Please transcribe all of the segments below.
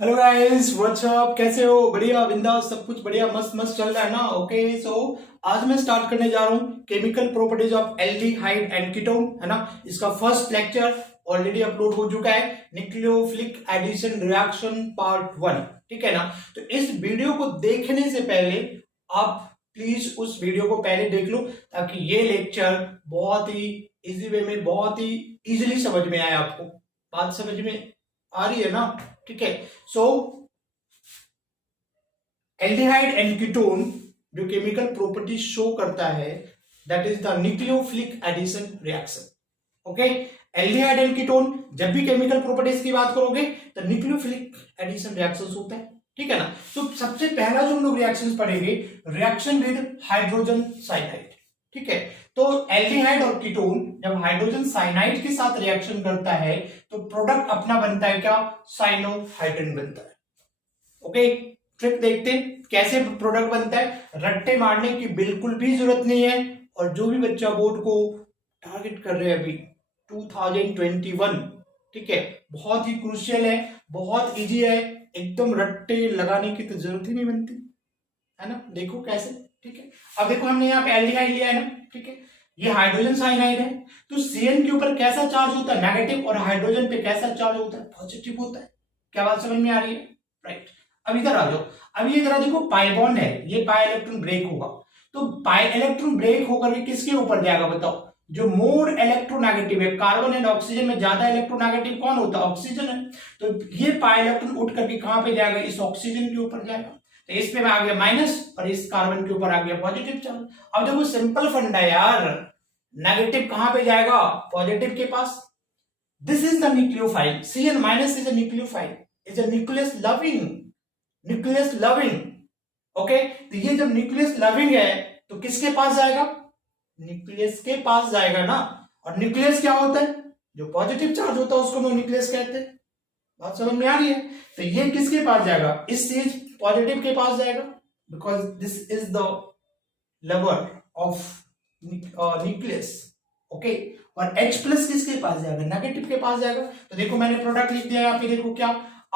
Hello guys what's up, कैसे हो? बढ़िया, बिंदास, सब कुछ बढ़िया, मस्त मस्त चल रहा है ना? ओके सो आज मैं स्टार्ट करने जा रहा हूँ chemical properties of aldehyde and ketone, है ना। इसका फर्स्ट लेक्चर ऑलरेडी अपलोड हो चुका है, न्यूक्लियोफिलिक एडिशन रिएक्शन पार्ट 1, ठीक है ना। तो इस वीडियो को देखने से पहले आप प्लीज उस वीडियो को पहले देख लो, ताकि ये लेक्चर बहुत ही इजी वे में, बहुत ही इजीली समझ में आए आपको। बात समझ में आ रही है ना? ठीक है। सो एल्डिहाइड एंड कीटोन जो केमिकल प्रॉपर्टी शो करता है, that is the nucleophilic addition reaction. Okay, aldehyde and ketone जब भी केमिकल प्रॉपर्टीज की बात करोगे तो न्यूक्लियोफिलिक एडिशन रिएक्शन होता है, ठीक है ना। तो सबसे पहला जो हम लोग रिएक्शन पढ़ेंगे, रिएक्शन विद हाइड्रोजन साइनाइड, ठीक है। तो एल्डिहाइड और कीटोन जब हाइड्रोजन साइनाइड के साथ रिएक्शन करता है तो प्रोडक्ट अपना बनता है क्या? साइनोहाइड्रिन बनता है। ओके, ट्रिक देखते हैं कैसे प्रोडक्ट बनता है। रट्टे मारने की बिल्कुल भी जरूरत नहीं है, और जो भी बच्चा बोर्ड को टारगेट कर रहे हैं अभी 2021, ठीक है, बहुत ही क्रूशियल है, बहुत इजी है, एकदम रट्टे लगाने की तो जरूरत ही नहीं बनती, है ना। देखो कैसे, ठीक है। अब देखो हमने यहाँ पे एल्डिहाइड लिया है ना, ठीक है, ये हाइड्रोजन साइनाइड है। तो सीएन के ऊपर कैसा चार्ज होता है? नेगेटिव। और हाइड्रोजन पे कैसा चार्ज होता है? पॉजिटिव होता है। क्या बात समझ में आ रही है? राइट। अब इधर आ जाओ। अब ये जरा देखो, पाई बॉन्ड है, ये पाई इलेक्ट्रॉन ब्रेक होगा, तो पाई इलेक्ट्रॉन ब्रेक होकर के किसके ऊपर जाएगा बताओ? जो मोर इलेक्ट्रोनेगेटिव है, कार्बन एंड ऑक्सीजन में ज्यादा इलेक्ट्रोनेगेटिव कौन होता है? ऑक्सीजन है। तो ये पाई इलेक्ट्रॉन उठ करके कहां पे जाएगा? इस ऑक्सीजन के ऊपर जाएगा। तो इस पे आ गया माइनस, और इस कार्बन के ऊपर आ गया पॉजिटिव चार्ज। अब देखो सिंपल फंडा है यार, नेगेटिव कहां पे जाएगा? पॉजिटिव के पास। This is the nucleophile. Cn minus is a nucleophile, is a nucleus loving, nucleus loving. Okay, तो ये जब न्यूक्लियस लविंग है तो किसके पास जाएगा? न्यूक्लियस के पास जाएगा ना। और न्यूक्लियस क्या होता है? जो पॉजिटिव चार्ज होता है उसको हम न्यूक्लियस कहते हैं। बात समझ में आ रही है? तो ये किसके पास जाएगा? इस चीज पॉजिटिव के पास जाएगा, because this is the lover of nucleus. Okay, और H प्लस किसके पास जाएगा? नेगेटिव के पास जाएगा। तो देखो मैंने प्रोडक्ट लिख दिया यहाँ पे, देखो क्या,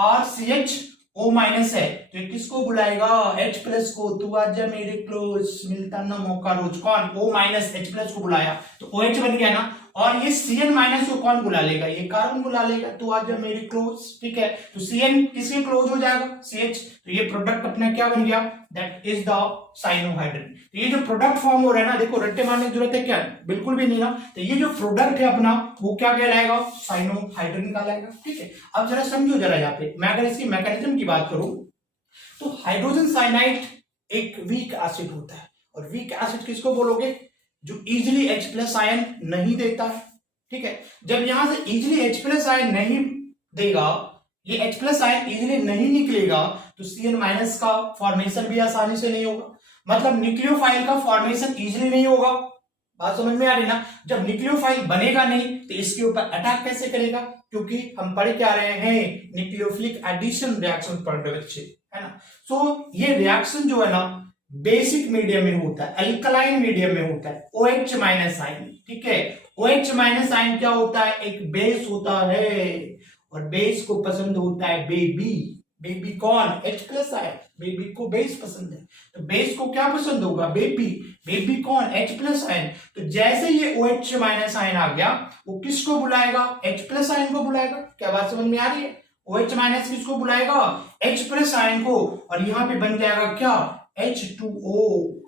RCH O माइनस है, तो ये किसको बुलाएगा? H प्लस को। तू आज जा मेरे क्लोज, मिलता ना मौका रोज। कौन? O माइनस H प्लस को बुलाया तो OH बन गया ना। और ये Cn माइनस को कौन बुला लेगा? ये कार्बन बुला लेगा। तू आज जा मेरे क्लोज, ठीक है। तो Cn किसके क्लोज हो जाएगा? CH। तो ये प्रोडक्ट अपना क्या बन गया? That is the cyanohydrin. तो ये जो प्रोडक्ट फॉर्म हो रहा है ना, देखो रट्टे मारने की जरूरत है क्या? बिल्कुल भी नहीं ना। तो ये जो प्रोडक्ट है अपना, वो क्या कहलाएगा? साइनोहाइड्रिन कहलाएगा, ठीक है। अब जरा समझो जरा यहाँ पे, मैं अगर इसकी मैकेनिज्म की बात करूं तो हाइड्रोजन साइनाइड एक वीक एसिड होता है। और वीक एसिड किसको बोलोगे? जो इजिली H प्लस आयन नहीं देता है, ठीक है। जब यहां से इजिली H प्लस आयन नहीं देगा, ये H प्लस आयन इजिली नहीं निकलेगा, तो Cn माइनस का फॉर्मेशन भी आसानी से नहीं होगा। मतलब न्यूक्लियोफाइल का फॉर्मेशन इजिली नहीं होगा। बात समझ में आ रही ना? जब न्यूक्लियोफाइल बनेगा नहीं तो इसके ऊपर अटैक कैसे करेगा? क्योंकि हम पढ़ क्या रहे हैं? न्यूक्लियोफिलिक एडिशन रिएक्शन पढ़ रहे बच्चे, है ना। सो ये रिएक्शन जो है ना, बेसिक मीडियम में होता है, अल्कलाइन मीडियम में होता है, OH माइनस आयन, ठीक है। OH माइनस आयन क्या होता है? एक बेस होता है, और बेस को पसंद होता है बेबी। बेबी कौन? H plus ion. बेबी को बेस पसंद है, तो बेस को क्या पसंद होगा? बेबी। बेबी कौन? H plus ion. तो जैसे ये OH माइनस आयन आ गया, वो किसको बुलाएगा? H प्लस आयन को बुलाएगा। क्या बात समझ में आ रही है? OH माइनस किसको बुलाएगा? H प्लस आयन को। और यहां पे बन जाएगा क्या? H2O,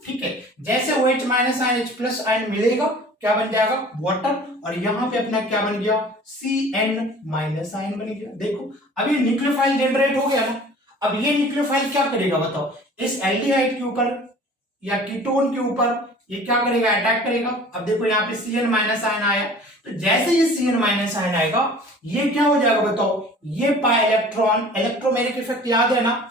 ठीक है। जैसे OH minus ion H plus ion मिलेगा, क्या बन जाएगा? वाटर। और यहां पे अपना क्या बन गया? Cn माइनस आयन बन गया। देखो अब ये न्यूक्लियोफाइल जनरेट हो गया ना। अब ये न्यूक्लियोफाइल क्या करेगा बताओ? इस एल्डिहाइड के ऊपर या कीटोन के ऊपर ये क्या करेगा? अटैक करेगा। अब देखो यहाँ पे Cn माइनस आयन आया, तो जैसे ये Cn माइनस आयन आएगा, ये क्या हो जाएगा बताओ? ये पाई इलेक्ट्रॉन, इलेक्ट्रोमैग्नेटिक इफेक्ट याद है ना,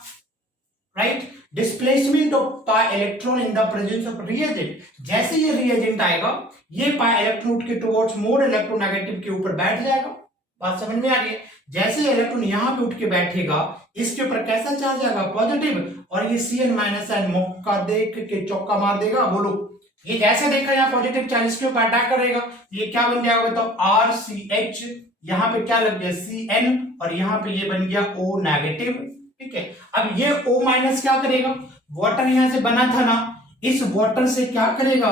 right? Displacement of pi electron in the presence of reagent. जैसे ये रिएजेंट आएगा, ये पाई इलेक्ट्रॉन उठ के टुवर्ड्स मोर इलेक्ट्रोनेगेटिव के ऊपर बैठ जाएगा। बात समझ में आ रही है? जैसे इलेक्ट्रॉन यहां पे उठ के बैठेगा, इसके ऊपर कैसा चार्ज आएगा? पॉजिटिव। और ये Cn माइनस आयन मौका देख के चौका मार देगा। बोलो, ये जैसे देखा यहाँ पॉजिटिव चार्ज इसके ऊपर अटैक करेगा, ये क्या बन जाएगा बताओ? RCH, यहाँ पे क्या लग गया Cn और यहाँ पे ये बन गया O नेगेटिव। ठीक है, अब ये O माइनस क्या करेगा, वाटर यहाँ से बना था ना, इस वाटर से क्या करेगा,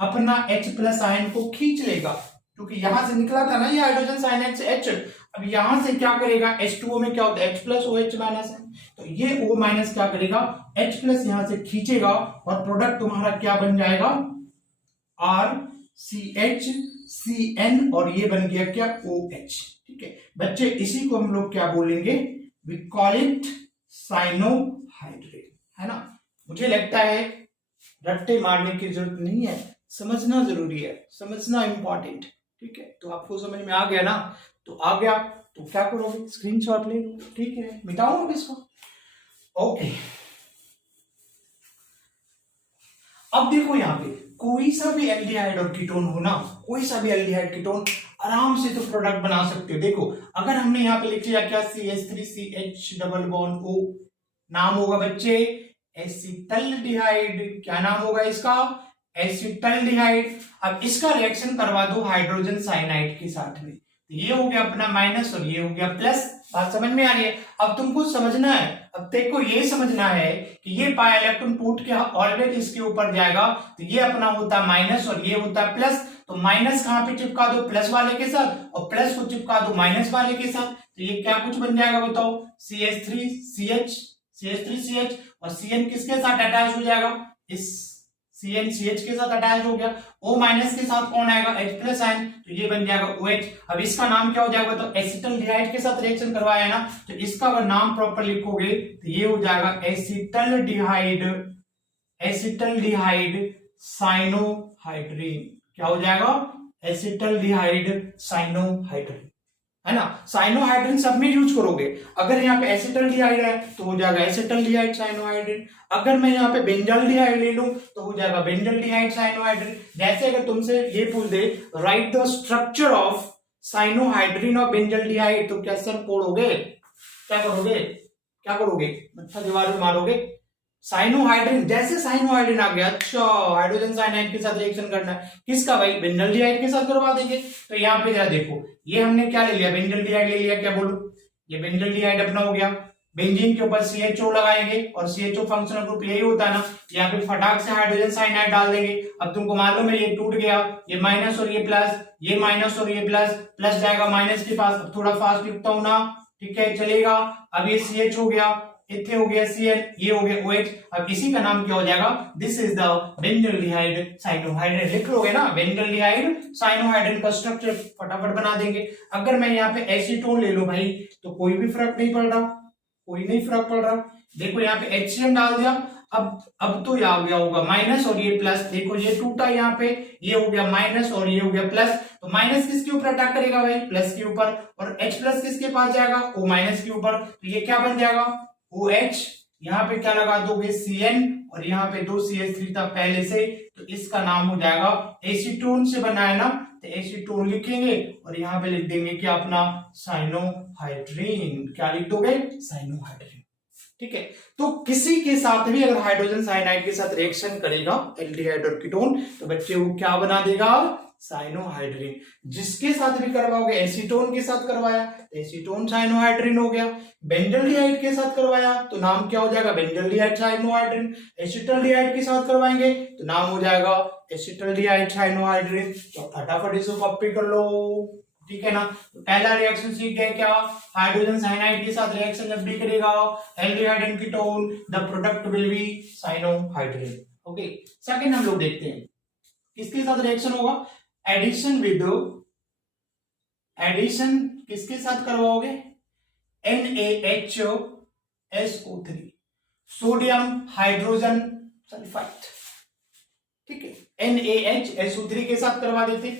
अपना H प्लस आयन को खींच लेगा, क्योंकि यहां से निकला था ना ये हाइड्रोजन साइन H। अब यहां से क्या करेगा, H2O में क्या होता है H प्लस OH माइनस है, तो ये O माइनस क्या करेगा, H प्लस यहां से खींचेगा और प्रोडक्ट तुम्हारा क्या बन जाएगा, RCH CN और ये बन गया क्या OH। ठीक है बच्चे, इसी को हम लोग क्या बोलेंगे, वी कॉल इट साइनोहाइड्रेट, है ना। मुझे लगता है रट्टे मारने की जरूरत नहीं है, समझना जरूरी है, समझना इंपॉर्टेंट। ठीक है, तो आपको समझ में आ गया ना, तो आ गया तो क्या करोगे, स्क्रीनशॉट ले लो। ठीक है, मिटाओ अब इसको। ओके, अब देखो यहाँ पे कोई सा भी एल्डिहाइड और कीटोन हो ना, कोई सा भी एल्डिहाइड कीटोन आराम से तो प्रोडक्ट बना सकते हो। देखो अगर हमने यहाँ पे लिख लिया क्या CH3CH डबल बॉन्ड O, नाम होगा बच्चे एसिटल्डिहाइड। क्या नाम होगा इसका, एसिटल्डिहाइड। अब इसका रिएक्शन करवा दो हाइड्रोजन साइनाइड के साथ में, तो ये हो गया अपना माइनस और ये हो गया प्लस। बात समझ में आ रही है। अब तुमको समझना है, अब देखो ये समझना है कि ये पाई इलेक्ट्रॉन टूट के ऑलरेडी इसके ऊपर जाएगा, तो ये अपना होता है माइनस और ये होता है प्लस। तो माइनस कहां पे चिपका दो, प्लस वाले के साथ, और प्लस को चिपका दो माइनस वाले के साथ, तो ये क्या कुछ बन जाएगा बताओ, CH3CH और Cn किसके साथ अटैच हो जाएगा, इस CnCH के साथ अटैच हो गया। O माइनस के साथ कौन आएगा, H प्लस आयन, तो ये बन जाएगा OH। अब इसका नाम क्या हो जाएगा, तो एसिटल्डिहाइड के साथ रिएक्शन करवाया ना, तो इसका अगर नाम प्रॉपर लिखोगे तो ये हो जाएगा एसिटल्डिहाइड साइनोहाइड्रीन। क्या हो जाएगा, एसिटल्डिहाइड साइनोहाइड्रीन, है ना। साइनोहाइड्रीन सब में यूज करोगे। अगर यहाँ पे एसिटल्डिहाइड है तो हो जाएगा एसिटल्डिहाइड साइनोहाइड्रीन। अगर मैं यहाँ पे बेंजल्डिहाइड ले लूं तो हो जाएगा बेंजल्डिहाइड साइनोहाइड्रीन। जैसे अगर तुमसे ये पूछ दे write the structure of cyanohydrin और बेंजल्डिहाइड, तो क्वेश्चन पढ़ोगे, क्या करोगे, मत्था दीवार में मारोगे। साइनोहाइड्रीन, जैसे साइनोहाइड्रीन आ गया, अच्छा हाइड्रोजन साइनाइड के साथ रिएक्शन करना है, किसका भाई, बेंजल्डिहाइड के साथ करवा देंगे। तो यहाँ पे जरा देखो, ये हमने क्या ले लिया, बेंजल्डिहाइड ले लिया, क्या बोलो, ये बेंजल्डिहाइड अपना हो गया। बेंजीन के ऊपर CHO लगाएंगे और CHO फंक्शनल ग्रुप यही होता है ना, यहाँ पे फटाक से हाइड्रोजन साइनाइड डाल देंगे। अब तुमको मालूम है ये टूट गया, ये माइनस और ये प्लस, ये माइनस और ये प्लस, प्लस जाएगा माइनस के पास। अब थोड़ा फास्ट लिखता हूं ना, ठीक है चलेगा। अब ये CH हो गया, इथे हो गया Cl, ये हो गया OH। अब इसी का नाम क्या हो जाएगा, दिस इज द बेंजल्डिहाइड साइनोहाइड्रेट। लिख लोगे ना, बेंजल्डिहाइड साइनोहाइड्रेट का स्ट्रक्चर फटाफट बना देंगे। अगर मैं यहाँ पे एसीटोन ले लो भाई, तो कोई भी फर्क नहीं पड़ रहा, कोई नहीं फर्क पड़ रहा। देखो यहाँ पे HCl डाल दिया, अब तो ये आ गया होगा माइनस और ये प्लस। देखो ये टूटा यहाँ पे, ये हो गया माइनस और ये हो गया प्लस। तो माइनस किसके ऊपर अटैक करेगा भाई, प्लस के ऊपर, और H प्लस किसके पास जाएगा, O माइनस के ऊपर। तो ये क्या बन जाएगा, OH। यहाँ पे क्या लगा दोगे, Cn, और यहाँ पे 2 CH3 था पहले से, तो इसका नाम हो जाएगा, एसीटोन से बना है ना, तो एसीटोन लिखेंगे और यहाँ पे लिख देंगे कि अपना साइनोहाइड्रीन। क्या लिख दोगे, साइनोहाइड्रीन। ठीक है, तो किसी के साथ भी अगर हाइड्रोजन साइनाइड के साथ रिएक्शन करेगा एल्डिहाइड और कीटोन, तो बच्चे वो क्या बना देगा, साइनोहाइड्रीन। जिसके साथ भी करवाओगे, एसीटोन के साथ करवाया एसीटोन साइनोहाइड्रीन हो गया, बेंजल्डिहाइड के साथ करवाया तो नाम क्या हो जाएगा, बेंजल्डिहाइड साइनोहाइड्रीन। एसिटल्डिहाइड के साथ करवाएंगे तो नाम हो जाएगा एसिटल्डिहाइड साइनोहाइड्रीन। तो फटाफट इसको कॉपी कर लो, ठीक है ना। तो पहला रिएक्शन सीख गए क्या, हाइड्रोजन साइनाइड के साथ रिएक्शन जब भी करेगा aldehyde and ketone, the product will be cyanohydrin. Okay, second हम लोग देखते हैं किसके साथ रिएक्शन होगा, एडिशन विद, एडिशन किसके साथ करवाओगे, NaHSO3, सोडियम हाइड्रोजन सल्फाइड। ठीक है, NaHSO3 के साथ करवा देते,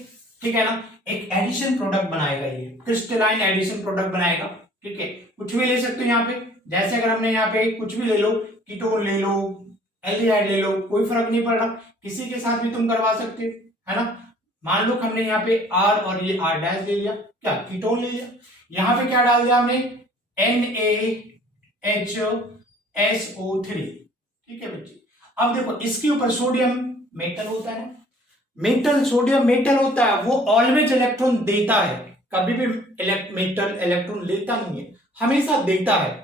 ठीक है ना। एक एडिशन प्रोडक्ट बनाएगा, ये क्रिस्टलाइन एडिशन प्रोडक्ट बनाएगा। ठीक है, कुछ भी ले सकते हो यहाँ पे, जैसे अगर हमने यहाँ पे कुछ भी ले लो, कीटोन ले लो, एल्डिहाइड ले लो, कोई फर्क नहीं पड़ रहा, किसी के साथ भी तुम करवा सकते हो, है ना। मान लो हमने यहाँ पे R और ये R डैश ले लिया, क्या कीटोन ले लिया, यहाँ पे क्या डाल दिया हमने, NaHSO3। ठीक है बच्चे, अब देखो इसके ऊपर सोडियम मेटल होता है ना, मेटल सोडियम मेटल होता है, वो ऑलवेज इलेक्ट्रॉन देता है, कभी भी मेटल इलेक्ट्रॉन लेता नहीं है, हमेशा देता है।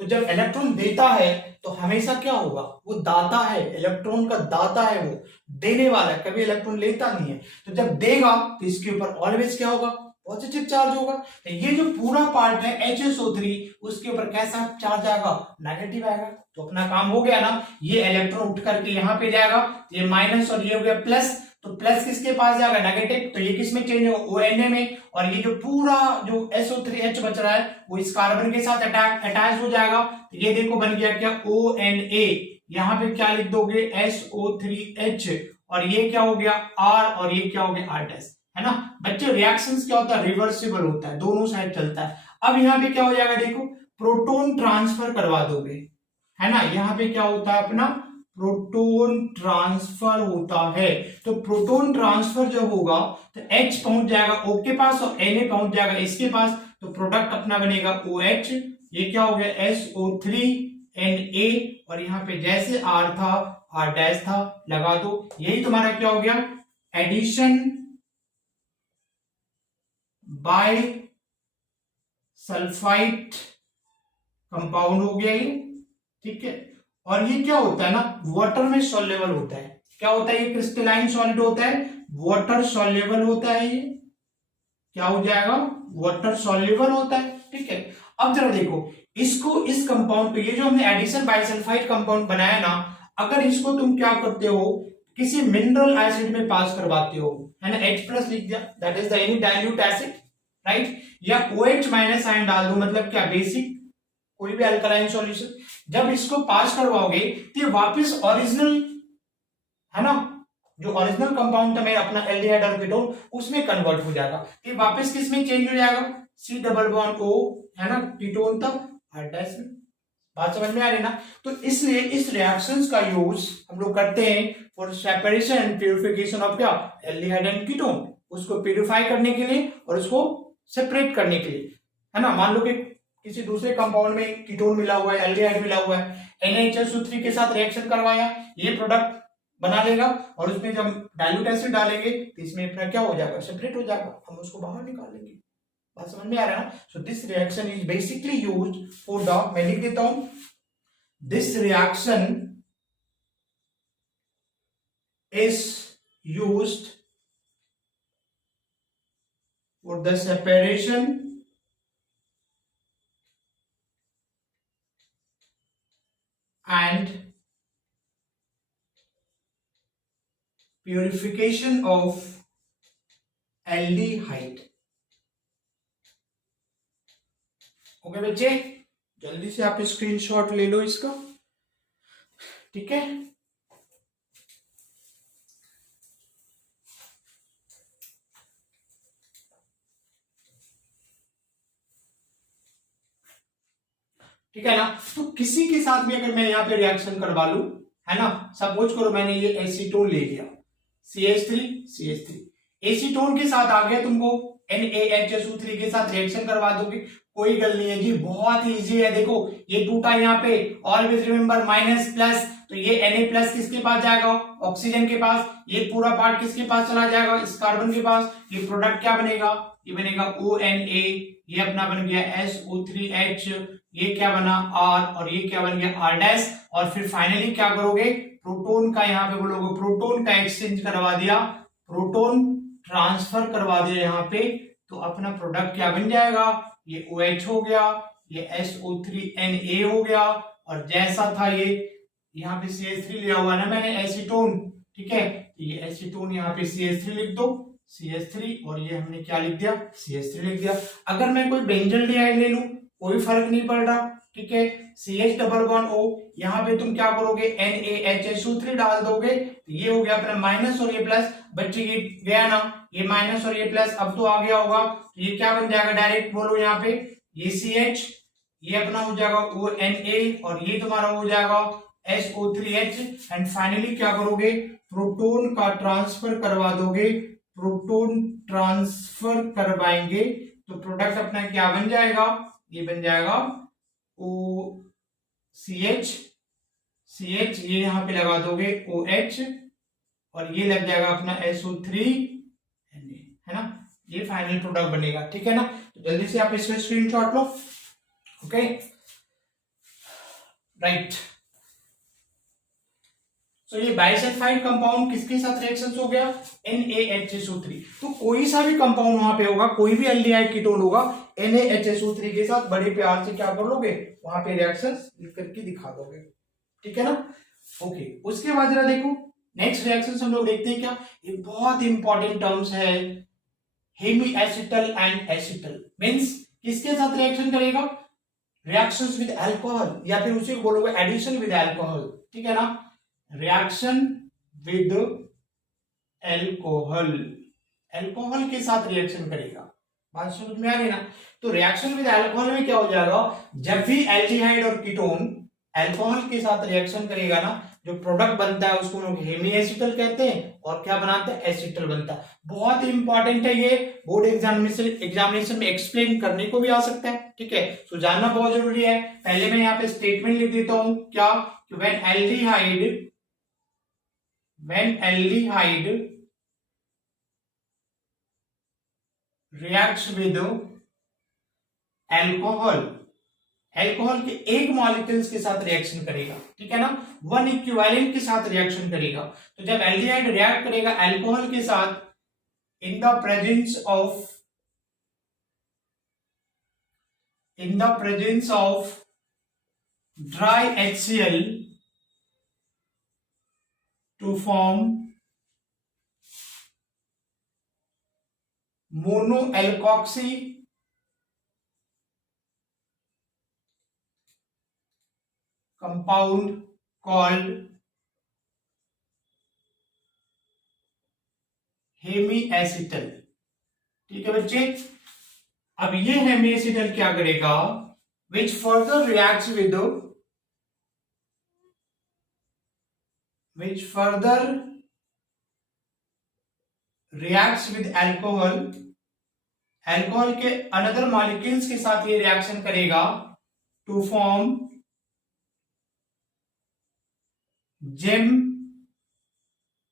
तो जब इलेक्ट्रॉन देता है तो हमेशा क्या होगा, वो दाता है, इलेक्ट्रॉन का दाता है, वो देने वाला है, कभी इलेक्ट्रॉन लेता नहीं है। तो जब देगा तो इसके ऊपर ऑलवेज क्या होगा, पॉजिटिव चार्ज होगा। तो ये जो पूरा पार्ट है HSO3 उसके ऊपर कैसा चार्ज आएगा, नेगेटिव आएगा। तो अपना काम हो गया ना, ये इलेक्ट्रॉन उठ करके यहाँ पे जाएगा, ये माइनस और ये हो गया प्लस, तो प्लस किसके पास जाएगा, नेगेटिव, तो ये किस में चेंज होगा, ONA में। और ये जो पूरा जो SO3H बच रहा है वो इस कार्बन के साथ अटैच हो जाएगा। तो ये देखो बन गया क्या, ONA, यहाँ पे क्या लिख दोगे, SO3H, और ये क्या हो गया R, और ये क्या हो गया R डैश, है ना बच्चे। रिएक्शंस क्या होता है, रिवर्सिबल होता है, दोनों साइड चलता है। अब यहाँ पे क्या हो जाएगा, देखो प्रोटोन ट्रांसफर करवा दोगे, है ना, यहाँ पे क्या होता है अपना प्रोटोन ट्रांसफर होता है। तो प्रोटोन ट्रांसफर जब होगा तो H पहुंच जाएगा O के पास और Na पहुंच जाएगा इसके पास, तो प्रोडक्ट अपना बनेगा OH, ये क्या हो गया SO3Na, और यहाँ पे जैसे R था R डैश था लगा दो, यही तुम्हारा क्या हो गया, एडिशन बाय सल्फाइड कंपाउंड हो गया ये, ठीक है। और ये क्या होता है ना, वाटर में सॉल्युबल होता है। क्या होता है, ये क्रिस्टलाइन सॉलिड होता है, वाटर सॉल्युबल होता है, ये क्या हो जाएगा, वाटर सॉल्युबल होता है, ठीक है। अब जरा देखो इसको, इस कंपाउंड पे, ये जो हमने एडिशन बाइसल्फाइड कंपाउंड बनाया ना, अगर इसको तुम क्या करते हो, किसी मिनरल एसिड में पास करवाते हो, है ना, H+ लिख दिया, that is the any dilute acid, right, या OH- आयन डाल दो, मतलब क्या, बेसिक कोई भी अल्कलाइन सॉल्यूशन। जब इसको पास करवाओगे तो ये वापस ओरिजिनल, है ना, जो ओरिजिनल कंपाउंड था मेरा अपना एल्डिहाइड और कीटोन, उसमें कन्वर्ट हो जाएगा। ये वापस किस में चेंज हो जाएगा, C+O, है ना, कीटोन था R डैश में। बात समझ में आ रही ना। तो इसलिए इस रिएक्शंस का यूज हम लोग करते हैं for separation and purification of क्या, एल्डिहाइड एंड कीटोन, उसको प्यूरिफाई करने के लिए और उसको सेपरेट करने के लिए, है ना। मान लो कि किसी दूसरे कंपाउंड में कीटोन मिला हुआ है, एल्डिहाइड मिला हुआ है, NaHSO3 के साथ रिएक्शन करवाया, ये प्रोडक्ट बना लेगा, और उसमें जब डाइल्यूट एसिड डालेंगे तो इसमें अपना क्या हो जाएगा, सेपरेट हो जाएगा, हम उसको बाहर निकालेंगे। बात समझ में आ रहा है ना। So this reaction is basically used for the, मैं लिख देता हूं, this reaction is used for the separation and purification of aldehyde। Okay बच्चे, जल्दी से आप स्क्रीनशॉट ले लो इसका, ठीक है। ठीक है ना। तो किसी के साथ भी अगर मैं यहाँ पे रिएक्शन करवा लू, है ना, सपोज करो मैंने ये एसीटोन ले लिया, CH3 एसीटोन के साथ आ गया, तुमको NaHSO3 के साथ रिएक्शन करवा दोगे, कोई गल नहीं है जी, बहुत ही इजी है। देखो ये टूटा यहाँ पे, ऑलवेज रिमेंबर माइनस प्लस, तो ये Na+ किसके पास जाएगा, ऑक्सीजन के पास, ये पूरा पार्ट किसके पास चला जाएगा, इस कार्बन के पास। ये प्रोडक्ट क्या बनेगा, ये बनेगा ONA, ये अपना बन गया SO3H, ये क्या बना R, और ये क्या बन गया R डैश। और फिर फाइनली क्या करोगे, प्रोटोन का यहाँ पे बोलोगे, प्रोटोन का एक्सचेंज करवा दिया, प्रोटोन ट्रांसफर करवा दिया यहाँ पे, तो अपना प्रोडक्ट क्या बन जाएगा, ये OH हो गया, ये SO3Na हो गया, और जैसा था ये यहाँ पे CH3 लिया हुआ ना मैंने एसीटोन, ठीक है, ये एसीटोन यहाँ पे CH3 लिख दो, CH3, और ये हमने क्या लिख दिया, CH3 लिख दिया। अगर मैं कोई बेंजल्डिहाइड ले लूं कोई फर्क नहीं पड़ रहा, ठीक है, CH+O, यहाँ पे तुम क्या करोगे, NaHSO3 डाल दोगे, ये हो गया अपना माइनस और ये प्लस, बच्चे ये गया ना, ये माइनस और ये प्लस, अब तो आ गया होगा, तो ये क्या बन जाएगा, डायरेक्ट बोलो यहाँ पे, ये CH, ये अपना हो जाएगा ONA, और ये तुम्हारा हो जाएगा SO3H, एंड फाइनली क्या करोगे, प्रोटोन का ट्रांसफर करवा दोगे, प्रोटोन ट्रांसफर करवाएंगे तो प्रोडक्ट अपना क्या बन जाएगा, ये बन जाएगा OCH, ये यहां पे लगा दोगे OH, और ये लग जाएगा अपना SO3, है ना, ये फाइनल प्रोडक्ट बनेगा, ठीक है ना। तो जल्दी से आप इसमें स्क्रीनशॉट लो, ओके, राइट। तो ये बाइसल्फाइड कंपाउंड किसके साथ रिएक्शन हो गया, NaHSO3। तो कोई सा भी कंपाउंड वहां पे होगा, कोई भी एल्डिहाइड कीटोन होगा, NaHSO3 के साथ बड़े प्यार से क्या कर लोगे, वहां पे रिएक्शंस लिख करके दिखा दोगे, ठीक है ना। ओके, उसके बाद जरा देखो नेक्स्ट रिएक्शन हम लोग देखते हैं क्या, ये बहुत इंपॉर्टेंट टर्म्स है, hemi acetal and acetal. Means किसके साथ रिएक्शन करेगा, रिएक्शंस विद अल्कोहल, या फिर उसे बोलोगे एडिशन विद अल्कोहल, ठीक है ना। रिएक्शन विद अल्कोहल, अल्कोहल के साथ रिएक्शन करेगा, बात समझ में आ गई ना। तो रिएक्शन विद अल्कोहल में क्या हो जाएगा, जब भी एल्डिहाइड और कीटोन अल्कोहल के साथ रिएक्शन करेगा ना, जो प्रोडक्ट बनता है उसको लोग हेमी एसिटल कहते हैं, और क्या बनाते हैं, एसिटल बनता है। बहुत इंपॉर्टेंट है ये, बोर्ड एग्जामिनेशन में एक्सप्लेन करने को भी आ सकता है, ठीक है। तो जानना बहुत जरूरी है। पहले मैं यहाँ पे स्टेटमेंट लिख देता हूं, क्या, when aldehyde reacts with alcohol, alcohol के एक मॉलिक्यूल्स के साथ रिएक्शन करेगा, ठीक है ना, वन इक्विवेलेंट के साथ रिएक्शन करेगा। तो जब एल्डिहाइड रिएक्ट करेगा अल्कोहल के साथ in the presence of dry HCl to form mono alkoxy compound called hemi acetal, ठीक है बच्चे। अब ये हेमी एसिटल क्या करेगा, which further reacts with alcohol, alcohol के अनदर मॉलिक्यूल्स के साथ ये रिएक्शन करेगा टू फॉर्म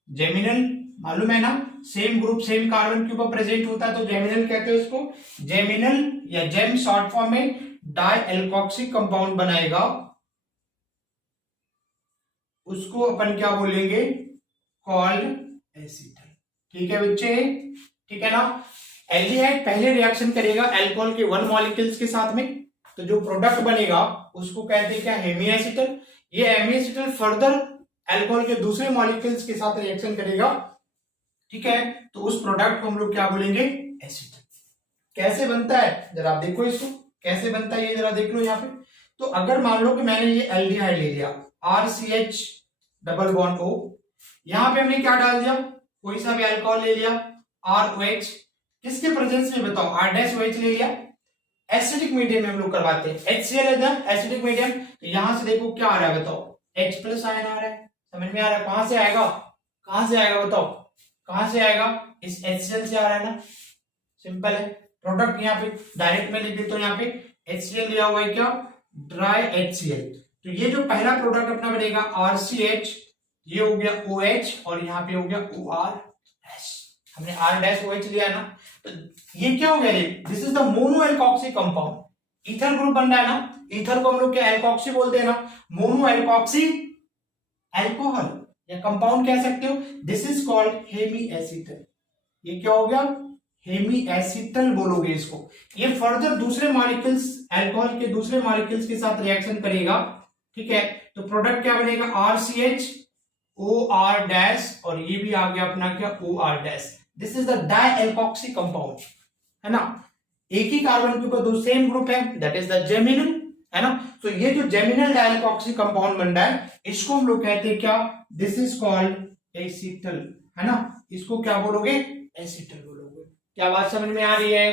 जेमिनल, मालूम है ना, सेम ग्रुप सेम कार्बन के ऊपर प्रेजेंट होता है तो जेमिनल कहते हैं उसको, जेमिनल या जेम शॉर्ट फॉर्म में डाई एल्कोक्सी कंपाउंड बनाएगा, उसको अपन क्या बोलेंगे, कॉल्ड एसिटल, ठीक है बच्चे, ठीक है ना। एल्डिहाइड पहले रिएक्शन करेगा अल्कोहल के वन मॉलिक्यूल्स के साथ में, तो जो प्रोडक्ट बनेगा उसको कहते हैं क्या, हेमी एसिटल। ये हेमी एसिटल फर्दर अल्कोहल के दूसरे मॉलिक्यूल्स के साथ रिएक्शन करेगा, ठीक है, तो उस प्रोडक्ट को हम लोग क्या बोलेंगे, एसिटल। कैसे बनता है जरा आप देखो, इसको कैसे बनता है ये जरा देख लो यहाँ पे। तो अगर मान लो कि मैंने ये एल्डिहाइड ले लिया, RCH डबल बॉन्ड O, यहां पे हमने क्या डाल दिया, कोई सा भी अल्कोहल ले लिया, ROH, किसके प्रेजेंस में बताओ, R-OH ले लिया, एसिडिक मीडियम में हम लोग करवाते हैं, HCl है ना एसिडिक मीडियम। तो यहां से देखो क्या आ रहा है बताओ, H+ आयन आ रहा है, समझ में आ रहा है, कहां से आएगा, बताओ कहां से आएगा, इस HCl से आ रहा है ना, सिंपल है। प्रोडक्ट यहाँ पे डायरेक्ट में लिख देता हूं, यहाँ पे HCl लिया हुआ है क्या, ड्राई HCl। तो ये जो पहला प्रोडक्ट अपना बनेगा RCH, ये हो गया OH, और यहाँ पे हो गया OR, हमने R-OH लिया ना, तो ये क्या हो गया, this is the mono alkoxy compound, ether group बन रहा है ना, ईथर को हम लोग क्या एल्कोक्सी बोलते हैं ना, मोनो एल्कोक्सी अल्कोहल या कंपाउंड कह सकते हो, this is called hemi acetal. ये क्या हो गया, हेमी एसिटल बोलोगे इसको। ये फर्दर दूसरे मॉलिक्यूल्स, अल्कोहल के दूसरे मॉलिक्यूल्स के साथ रिएक्शन करेगा, ठीक है, तो प्रोडक्ट क्या बनेगा, RCH OR- और ये भी आ गया अपना क्या, OR-। This is the di alkoxy compound, है ना, एक ही कार्बन के ऊपर दो सेम ग्रुप है, दैट इज द जेमिनल, है ना। तो ये जो जेमिनल डाई एल्कोक्सी कंपाउंड बन रहा है, इसको हम लोग कहते हैं क्या, दिस इज कॉल्ड एसिटल, है ना, इसको क्या बोलोगे, एसिटल बोलोगे। क्या बात समझ में आ रही है,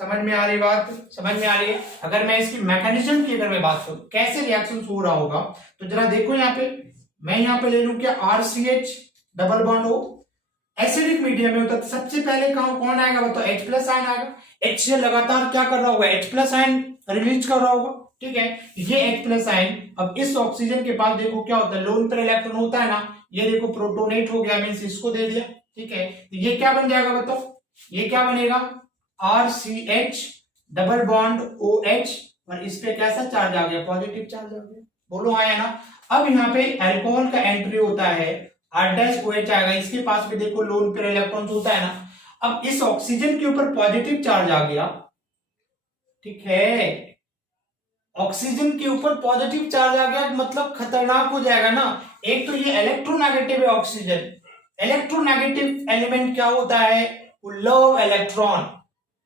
समझ में आ रही बात, समझ में आ रही है। अगर मैं इसकी मैकेनिज्म की अगर मैं बात करूं, कैसे रिएक्शन हो रहा होगा, तो जरा देखो यहाँ पे, मैं यहाँ पे ले लूं क्या, RCH double bond O, acidic medium में होता है, तो सबसे पहले कौन आएगा बताओ, H+ आयन आएगा। HCl लगातार क्या कर रहा होगा, H+ आयन रिलीज कर रहा होगा, ठीक है। ये H+ आयन अब इस ऑक्सीजन के पास देखो क्या होता है, लोन पर इलेक्ट्रॉन होता है ना, ये देखो प्रोटोनेट हो गया, मींस इसको दे दिया, ठीक है, तो ये क्या बन जाएगा बताओ, ये क्या बनेगा RCH डबल बॉन्ड OH और इस पे कैसा चार्ज आ गया, पॉजिटिव चार्ज आ गया, बोलो हाँ या ना। अब यहाँ पे अल्कोहल का एंट्री होता है R-OH आएगा, इसके पास में देखो लोन पेयर इलेक्ट्रॉन्स होता है ना। अब इस ऑक्सीजन के ऊपर पॉजिटिव चार्ज आ गया, ठीक है, ऑक्सीजन के ऊपर पॉजिटिव चार्ज आ गया मतलब खतरनाक हो जाएगा ना। एक तो ये इलेक्ट्रोनेगेटिव है ऑक्सीजन, इलेक्ट्रोनेगेटिव एलिमेंट क्या होता है, वो लव इलेक्ट्रॉन,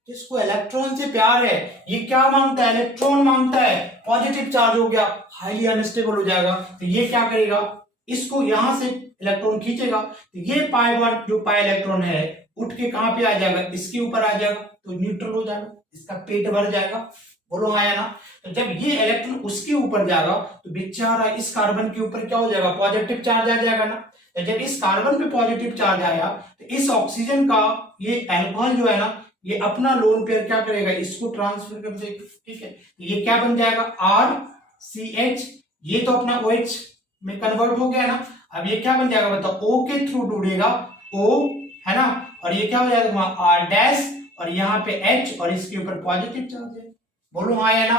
जिसको इलेक्ट्रॉन से प्यार है, ये क्या मांगता है, इलेक्ट्रॉन मांगता है, पॉजिटिव चार्ज हो गया, हाईली अनस्टेबल हो जाएगा। तो ये क्या करेगा, इसको यहां से इलेक्ट्रॉन खींचेगा, तो ये पाई बॉन्ड जो पाई इलेक्ट्रॉन है उठ के कहां पे आ जाएगा, इसके ऊपर आ जाएगा, तो न्यूट्रल हो जाएगा, इसका पेट भर जाएगा, बोलो हाँ या ना। तो जब ये इलेक्ट्रॉन उसके ऊपर जाएगा तो बेचारा इस कार्बन के ऊपर क्या हो जाएगा, पॉजिटिव चार्ज आ जाएगा ना। तो जब इस कार्बन पे पॉजिटिव चार्ज आया तो इस ऑक्सीजन का ये अल्कोहल जो है ना, ये अपना लोन पेयर क्या करेगा, इसको ट्रांसफर कर देगा, ठीक है। तो ये क्या बन जाएगा RCH, ये तो अपना OH में कन्वर्ट हो गया ना। अब ये क्या बन जाएगा बताओ, O के थ्रू ढूंढेगा O, है ना, और ये क्या हो जाएगा वहां R' और यहाँ पे H और इसके ऊपर पॉजिटिव चार्ज है, बोलो हाँ या ना,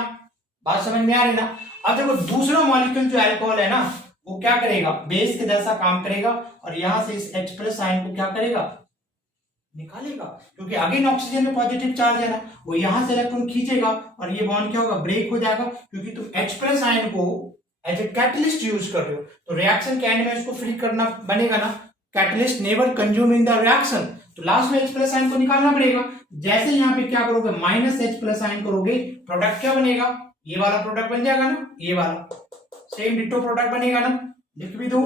बात समझ में आ रही ना। अब देखो दूसरा मॉलिक्यूल जो अल्कोहल है ना, वो क्या करेगा, बेस के जैसा काम करेगा और यहां से इस H+ आयन को क्या करेगा, निकालेगा, क्योंकि अगेन ऑक्सीजन में पॉजिटिव चार्ज है ना, वो यहां से इलेक्ट्रॉन खींचेगा और ये बॉन्ड क्या होगा, ब्रेक हो जाएगा, क्योंकि तुम H+ आयन को एज ए कैटलिस्ट यूज कर रहे हो, तो रिएक्शन के एंड में इसको फ्री करना बनेगा ना, catalyst never consume in the reaction, तो लास्ट में H+ आयन को निकालना पड़ेगा। जैसे यहाँ पे क्या करोगे, -H+ आयन करोगे, प्रोडक्ट क्या बनेगा, ये वाला प्रोडक्ट बन जाएगा ना, ये वाला सेम डिटो प्रोडक्ट बनेगा ना, लिख भी दूं,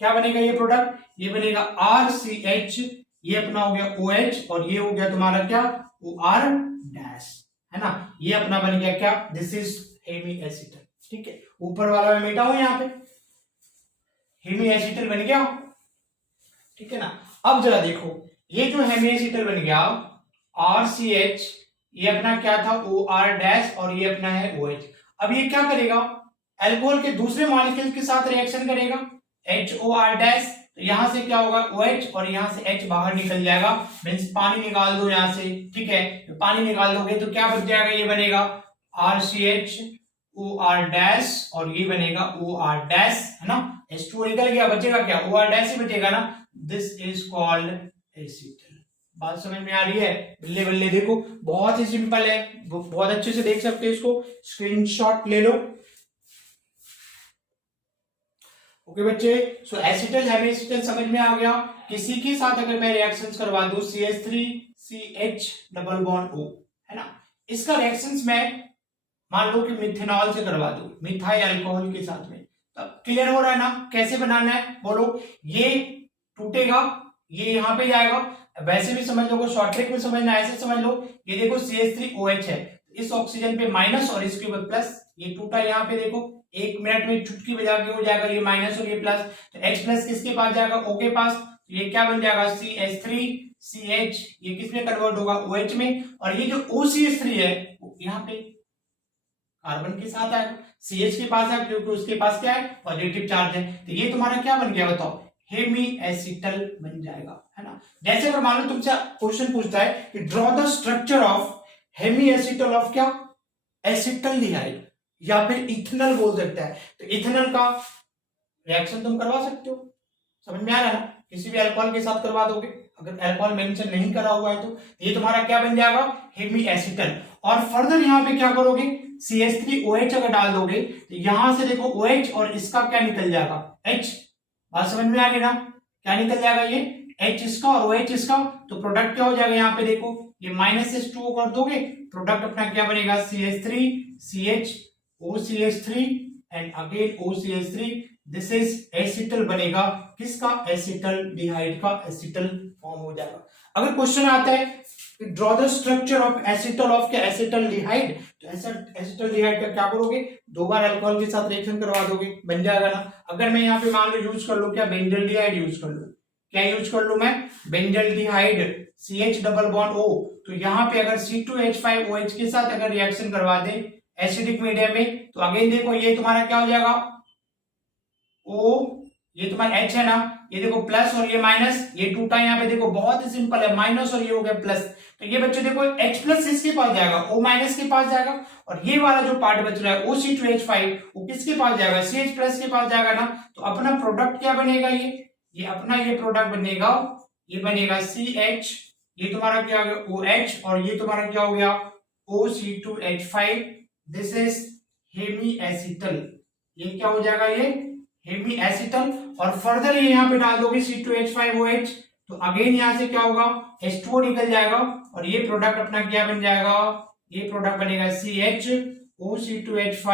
क्या बनेगा ये प्रोडक्ट, ये बनेगा RCH, ये अपना हो गया OH और ये हो गया तुम्हारा क्या, OR डैश, है ना, ये अपना बन गया क्या, दिस इज हेमी एसिटल, ठीक है, ऊपर वाला मैं मिटाऊं यहाँ पे, हेमी एसिटल बन गया, ठीक है ना। अब जरा देखो, ये जो हेमी एसिटल बन गया RCH, ये अपना क्या था OR डैश और ये अपना है OH। अब ये क्या करेगा, अल्कोहल के दूसरे मॉलिक्यूल के साथ रिएक्शन करेगा, HOR डैश, तो यहां से क्या होगा OH और यहां से H बाहर निकल जाएगा, मींस पानी निकाल दो यहां से, ठीक है, तो पानी निकाल दोगे तो क्या बच जाएगा, ये बनेगा RCH OR डैश और ये बनेगा OR डैश, है ना, H2O निकल गया, बचेगा क्या, OR डैश ही बचेगा ना, दिस इज कॉल्ड एसिटल। बात समझ में आ रही है, बल्ले बल्ले, देखो बहुत ही सिंपल है, बहुत अच्छे से देख सकते हो, इसको स्क्रीनशॉट ले लो। ओके बच्चे, सो एसिटल हेमी एसिटल समझ में आ गया। किसी के साथ अगर मैं रिएक्शंस करवा दूं CH3CH डबल बॉन्ड O, है ना, इसका रिएक्शंस मैं मान लो कि मिथेनॉल से करवा दूं, मिथाइल अल्कोहल के साथ में, तब क्लियर हो रहा है ना, कैसे बनाना है बोलो, ये टूटेगा, ये यहां पे जाएगा, वैसे भी समझ लो, शॉर्ट ट्रिक में समझना, ऐसे समझ लो, ये देखो CH3OH है, इस ऑक्सीजन पे माइनस और इसके ऊपर प्लस, ये टूटा यहाँ पे देखो, 1 मिनट में चुटकी बजा के हो जाएगा, ये माइनस और ये प्लस, तो H+ किसके पास जाएगा, O के पास, तो ये क्या बन जाएगा CH3CH, ये किस में कन्वर्ट होगा, OH में, और ये जो OCH3 है यहाँ पे कार्बन के साथ आएगा, CH के पास है क्योंकि उसके पास क्या है, पॉजिटिव चार्ज है, तो ये तुम्हारा क्या बन गया बताओ, हेमी एसिटल बन जाएगा, है ना। जैसे अगर मान लो तुमसे क्वेश्चन पूछता है कि draw the structure of hemi acetal of क्या, एसिटल्डिहाइड या फिर इथेनॉल बोल सकता है, तो इथेनॉल का रिएक्शन तुम करवा सकते हो, समझ में आ रहा है ना, किसी भी अल्कोहल के साथ करवा दोगे, अगर अल्कोहल मेंशन नहीं करा हुआ है तो ये तुम्हारा क्या बन जाएगा, हेमी एसिटल। और फर्दर यहाँ पे क्या करोगे, CH3OH अगर डाल दोगे तो यहां से देखो OH और इसका क्या निकल जाएगा, H, बात समझ में आ रही ना, क्या निकल जाएगा, ये H इसका और OH इसका, तो प्रोडक्ट क्या हो जाएगा, यहाँ पे देखो ये -H2O कर दोगे, प्रोडक्ट अपना क्या बनेगा, CH3CH OCH3 and again OCH3, this is acetal बनेगा, किसका, एसिटल्डिहाइड का एसिटल फॉर्म हो जाएगा। अगर क्वेश्चन आता है draw the structure of acetal of क्या, एसिटल्डिहाइड, तो एसिटल्डिहाइड का क्या करोगे, 2 बार अल्कोहल के साथ रिएक्शन करवा दोगे, बन जाएगा ना। अगर मैं यहाँ पे मान लो यूज कर लो क्या, बेंजल्डिहाइड यूज कर लो, क्या यूज कर लू मैं, benzaldehyde CH double bond O, तो यहाँ पे अगर C2H5OH के साथ अगर रिएक्शन करवा दे एसिडिक मीडियम में, तो अगेन देखो ये तुम्हारा क्या हो जाएगा, O ये तुम्हारा H है ना, ये देखो प्लस और ये माइनस, ये टूटा यहाँ पे देखो, बहुत ही सिंपल है, माइनस और ये हो गया प्लस। तो ये बच्चे देखो H प्लस इसके पास जाएगा, O माइनस के पास जाएगा, और ये वाला जो पार्ट बच रहा है OC2H5 वो किसके पास जाएगा, CH प्लस के पास जाएगा ना। तो अपना प्रोडक्ट क्या बनेगा, ये अपना ये प्रोडक्ट बनेगा, ये बनेगा CH, ये तुम्हारा क्या हो गया OH, और ये तुम्हारा क्या हो गया OC2H5। This is Hemy acetal, ये क्या हो जाएगा, ये हेमी एसिटल। और फर्दर ये यहाँ पे डाल दोगे C2H5OH, तो अगेन यहाँ से क्या होगा H2O निकल जाएगा, और ये प्रोडक्ट अपना क्या बन जाएगा, ये प्रोडक्ट बनेगा CHOC2H5,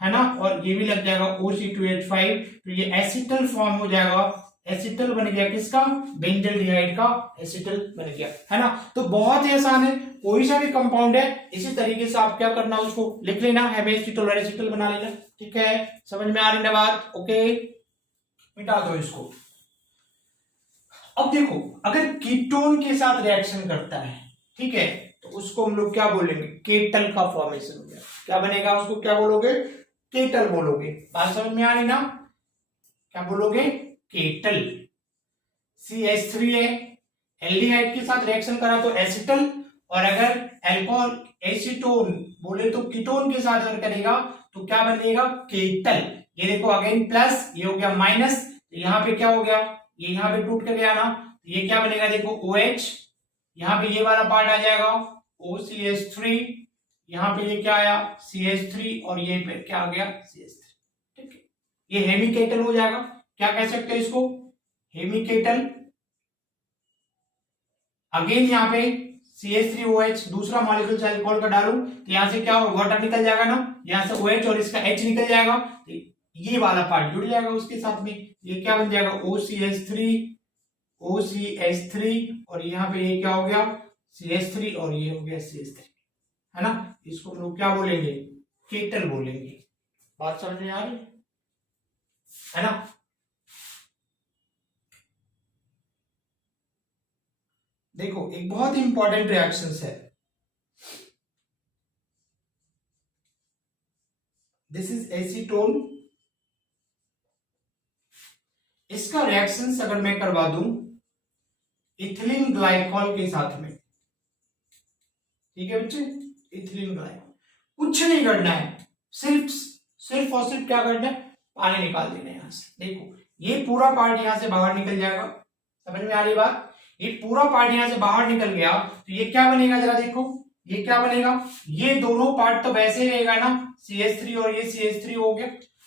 है ना, और ये भी लग जाएगा OC2H5। तो ये एसिटल फॉर्म हो जाएगा, एसिटल बन गया किसका, बेंजल्डिहाइड का एसिटल बन गया, है ना। तो बहुत ही आसान है, कोई सा भी कंपाउंड है इसी तरीके से आप क्या करना, उसको लिख लेना, हेमेसिटल और एसिटल बना लेना, ठीक है, समझ में आ रही है बात, ओके, मिटा दो इसको। अब देखो अगर कीटोन के साथ रिएक्शन करता है, ठीक है, तो उसको हम लोग क्या बोलेंगे, केटल का फॉर्मेशन हो गया, क्या बनेगा, उसको क्या बोलोगे, केटल बोलोगे, बात समझ में आ रही ना, क्या बोलोगे, केटल। CH3 है, एल्डिहाइड के साथ रिएक्शन करा तो एसिटल, और अगर अल्कोहल एसीटोन बोले तो कीटोन के साथ अगर करेगा तो क्या बनेगा, केटल। ये देखो अगेन प्लस, ये हो गया माइनस, यहाँ पे क्या हो गया, ये यहाँ पे टूट कर गया ना, ये क्या बनेगा देखो OH, यहाँ पे ये वाला पार्ट आ जाएगा OCH3, यहाँ पे ये क्या आया CH3, और ये पे क्या आ गया CH3, ठीक है, ये हेमिकेटल हो जाएगा, क्या कह सकते हैं इसको, हेमिकेटल। अगेन यहाँ पे CH3OH दूसरा मॉलिक्यूल से अल्कोहल का डालूं तो यहाँ से क्या होगा, वाटर निकल जाएगा ना, यहाँ से OH और इसका H निकल जाएगा, तो ये वाला पार्ट जुड़ जाएगा उसके साथ में, ये क्या बन जाएगा OCH3 और यहाँ पे ये क्या हो गया CH3 और ये हो गया CH3, है ना। इसको हम लोग क्या बोलेंगे, केटल बोलेंगे, बात समझ में आ रही है ना। देखो एक बहुत ही इंपॉर्टेंट रिएक्शंस है, दिस इज एसीटोन, इसका रिएक्शंस अगर मैं करवा दूं इथिलीन ग्लाइकॉल के साथ में, ठीक है बच्चे, इथिलीन ग्लाइकॉल, कुछ नहीं करना है, सिर्फ और सिर्फ क्या करना है, पानी निकाल देना है यहां से। देखो ये पूरा पार्ट यहां से बाहर निकल जाएगा, समझ में आ रही बात, ये पूरा पार्ट यहां से बाहर निकल गया तो ये क्या बनेगा, जरा देखो ये क्या बनेगा, ये दोनों पार्ट तो वैसे ही रहेगा ना, CH3 और ये CH3 हो गया।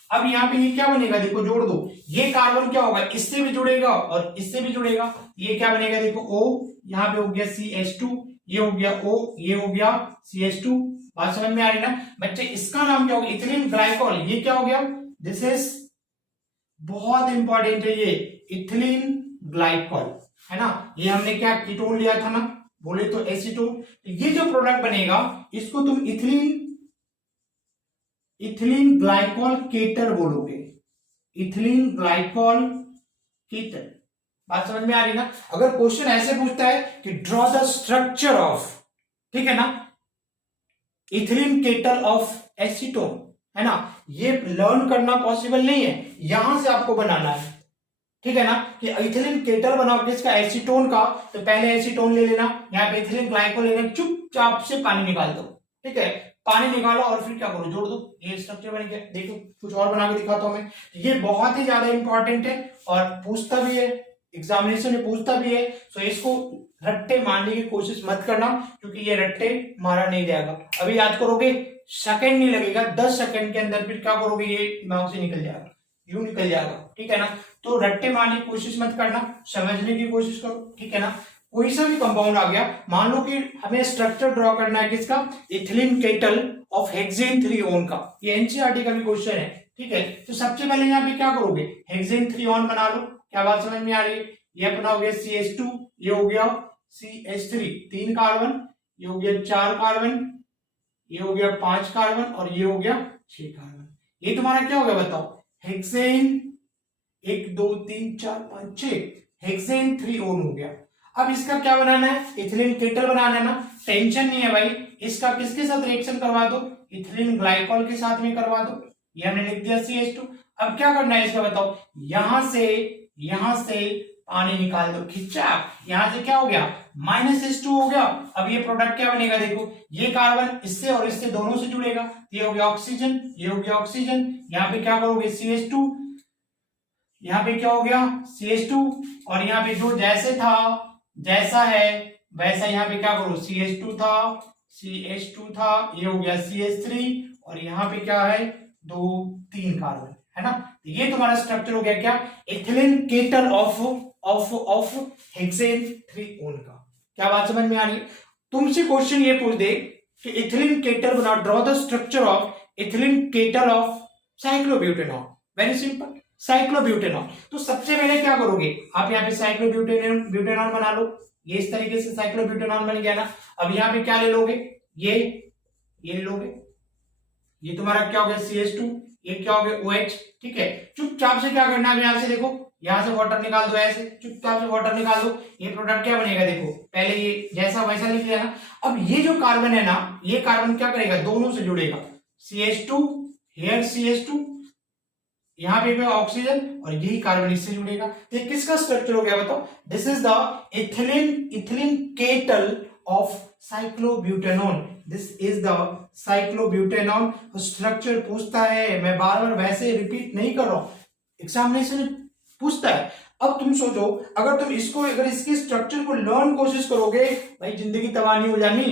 अब यहाँ पे ये क्या बनेगा, देखो जोड़ दो, ये कार्बन क्या होगा, इससे भी जुड़ेगा और इससे भी जुड़ेगा, ये क्या बनेगा देखो O, यहाँ पे हो गया CH2, ये हो गया O, ये हो गया CH2, बात समझ में आ रही ना बच्चे। इसका नाम क्या होगा, इथिलीन ग्लाइकॉल, ये क्या हो गया, दिस इज बहुत इंपॉर्टेंट है, ये इथिलीन ग्लाइकॉल, है ना। ये हमने क्या कीटोन लिया था ना, बोले तो एसीटोन, तो ये जो प्रोडक्ट बनेगा इसको तुम इथिलीन ग्लाइकॉल केटर बोलोगे, इथिलीन ग्लाइकॉल केटर, बात समझ में आ रही ना। अगर क्वेश्चन ऐसे पूछता है कि ड्रॉ द स्ट्रक्चर ऑफ, ठीक है ना, इथिलीन केटल ऑफ एसीटोन, है ना, ये लर्न करना पॉसिबल नहीं है, यहां से आपको बनाना है, ठीक है ना, कि इथिलीन केटल बनाओ किसका, एसीटोन का, तो पहले एसीटोन ले लेना, यहाँ पे इथिलीन ग्लाइकॉल लेना, चुपचाप से पानी निकाल दो, ठीक है, पानी निकालो और फिर क्या करो, जोड़ दो, ये स्ट्रक्चर बन गया। देखो कुछ और बना के दिखाता हूं मैं, ये बहुत ही ज्यादा इंपॉर्टेंट है और पूछता भी है, एग्जामिनेशन में पूछता भी है, तो इसको रट्टे मारने की कोशिश मत करना, क्योंकि ये रट्टे मारा नहीं जाएगा, अभी याद करोगे सेकंड नहीं लगेगा, 10 सेकंड के अंदर फिर क्या करोगे, ये दिमाग से निकल जाएगा, यूं निकल जाएगा, ठीक है ना। तो रट्टे मारने की कोशिश मत करना, समझने की कोशिश करो, ठीक है ना। कोई सा भी कंपाउंड आ गया, मान लो कि हमें स्ट्रक्चर ड्रॉ करना है किसका, ethylene ketal of hexane 3 own का, ये एनसीईआरटी का भी क्वेश्चन है, ठीक है। तो सबसे पहले यहाँ पे क्या करोगे, हेक्सेन 3 ओन बना लो, क्या बात समझ में आ रही है, ये अपना हो गया CH2, ये हो गया CH3 3 कार्बन, ये हो गया 4 कार्बन, ये हो गया 5 कार्बन और ये हो गया 6 कार्बन, ये तुम्हारा क्या हो गया बताओ, हेक्सेन 1 2 3 4 5 6, हेक्सेन 3 ओन हो गया। अब इसका क्या बनाना है, इथिलीन केटल बनाना है ना, टेंशन नहीं है भाई, इसका किसके साथ रिएक्शन करवा दो, इथिलीन ग्लाइकॉल के साथ में करवा दो, ये हमने लिख दिया CH2। अब क्या करना है इसका बताओ, यहां से पानी निकाल दो, खिंचा, यहां से क्या हो गया -H2 हो गया। अब ये प्रोडक्ट क्या बनेगा, देखो ये कार्बन इससे और इससे दोनों से जुड़ेगा, ये हो गया ऑक्सीजन, ये हो गया ऑक्सीजन, यहाँ पे क्या करोगे CH2, यहाँ पे क्या हो गया CH2, और यहाँ पे जो जैसे था जैसा है वैसा यहाँ पे क्या करो CH2 था, ये हो गया CH3, और यहाँ पे क्या है 2 3 कार्बन है ना। तो ये तुम्हारा स्ट्रक्चर हो गया क्या, इथिलीन केटल ऑफ हेक्सेन 3 का। क्या बात समझ में आ रही है। तुमसे क्वेश्चन ये पूछ दे कि इथिलीन केटल बना, draw the structure of ethylene ketal of cyclobutanol. Very simple, cyclobutanol. तो सबसे पहले क्या करोगे आप, यहाँ पे साइक्लोब्यूटेनॉल बना लो, ये इस तरीके से साइक्लोब्यूटेनॉल बन गया ना। अब यहाँ पे क्या ले लोगे, ये ले लोगे, ये तुम्हारा क्या हो गया CH2, ये क्या हो गया OH, ठीक है। चुपचाप से क्या करना है, यहाँ से देखो, यहाँ से वाटर निकाल दो, ऐसे चुपचाप से वाटर निकाल दो, ये प्रोडक्ट क्या बनेगा, देखो पहले ये जैसा वैसा लिख लिया ना। अब ये जो कार्बन है ना, ये कार्बन क्या करेगा, दोनों से जुड़ेगा, CH2 हियर CH2, यहाँ पे ऑक्सीजन, और यही कार्बन इससे जुड़ेगा। तो ये किसका स्ट्रक्चर हो गया बताओ, this is the ethylene ketal of cyclobutanol, this is the cyclobutanol. Structure पूछता है, मैं बार बार वैसे रिपीट नहीं कर रहा हूं, एग्जामिनेशन पूछता है। अब तुम सोचो, अगर तुम इसको, अगर इसके स्ट्रक्चर को लर्न कोशिश करोगे, भाई जिंदगी तबाह नहीं हो जानी,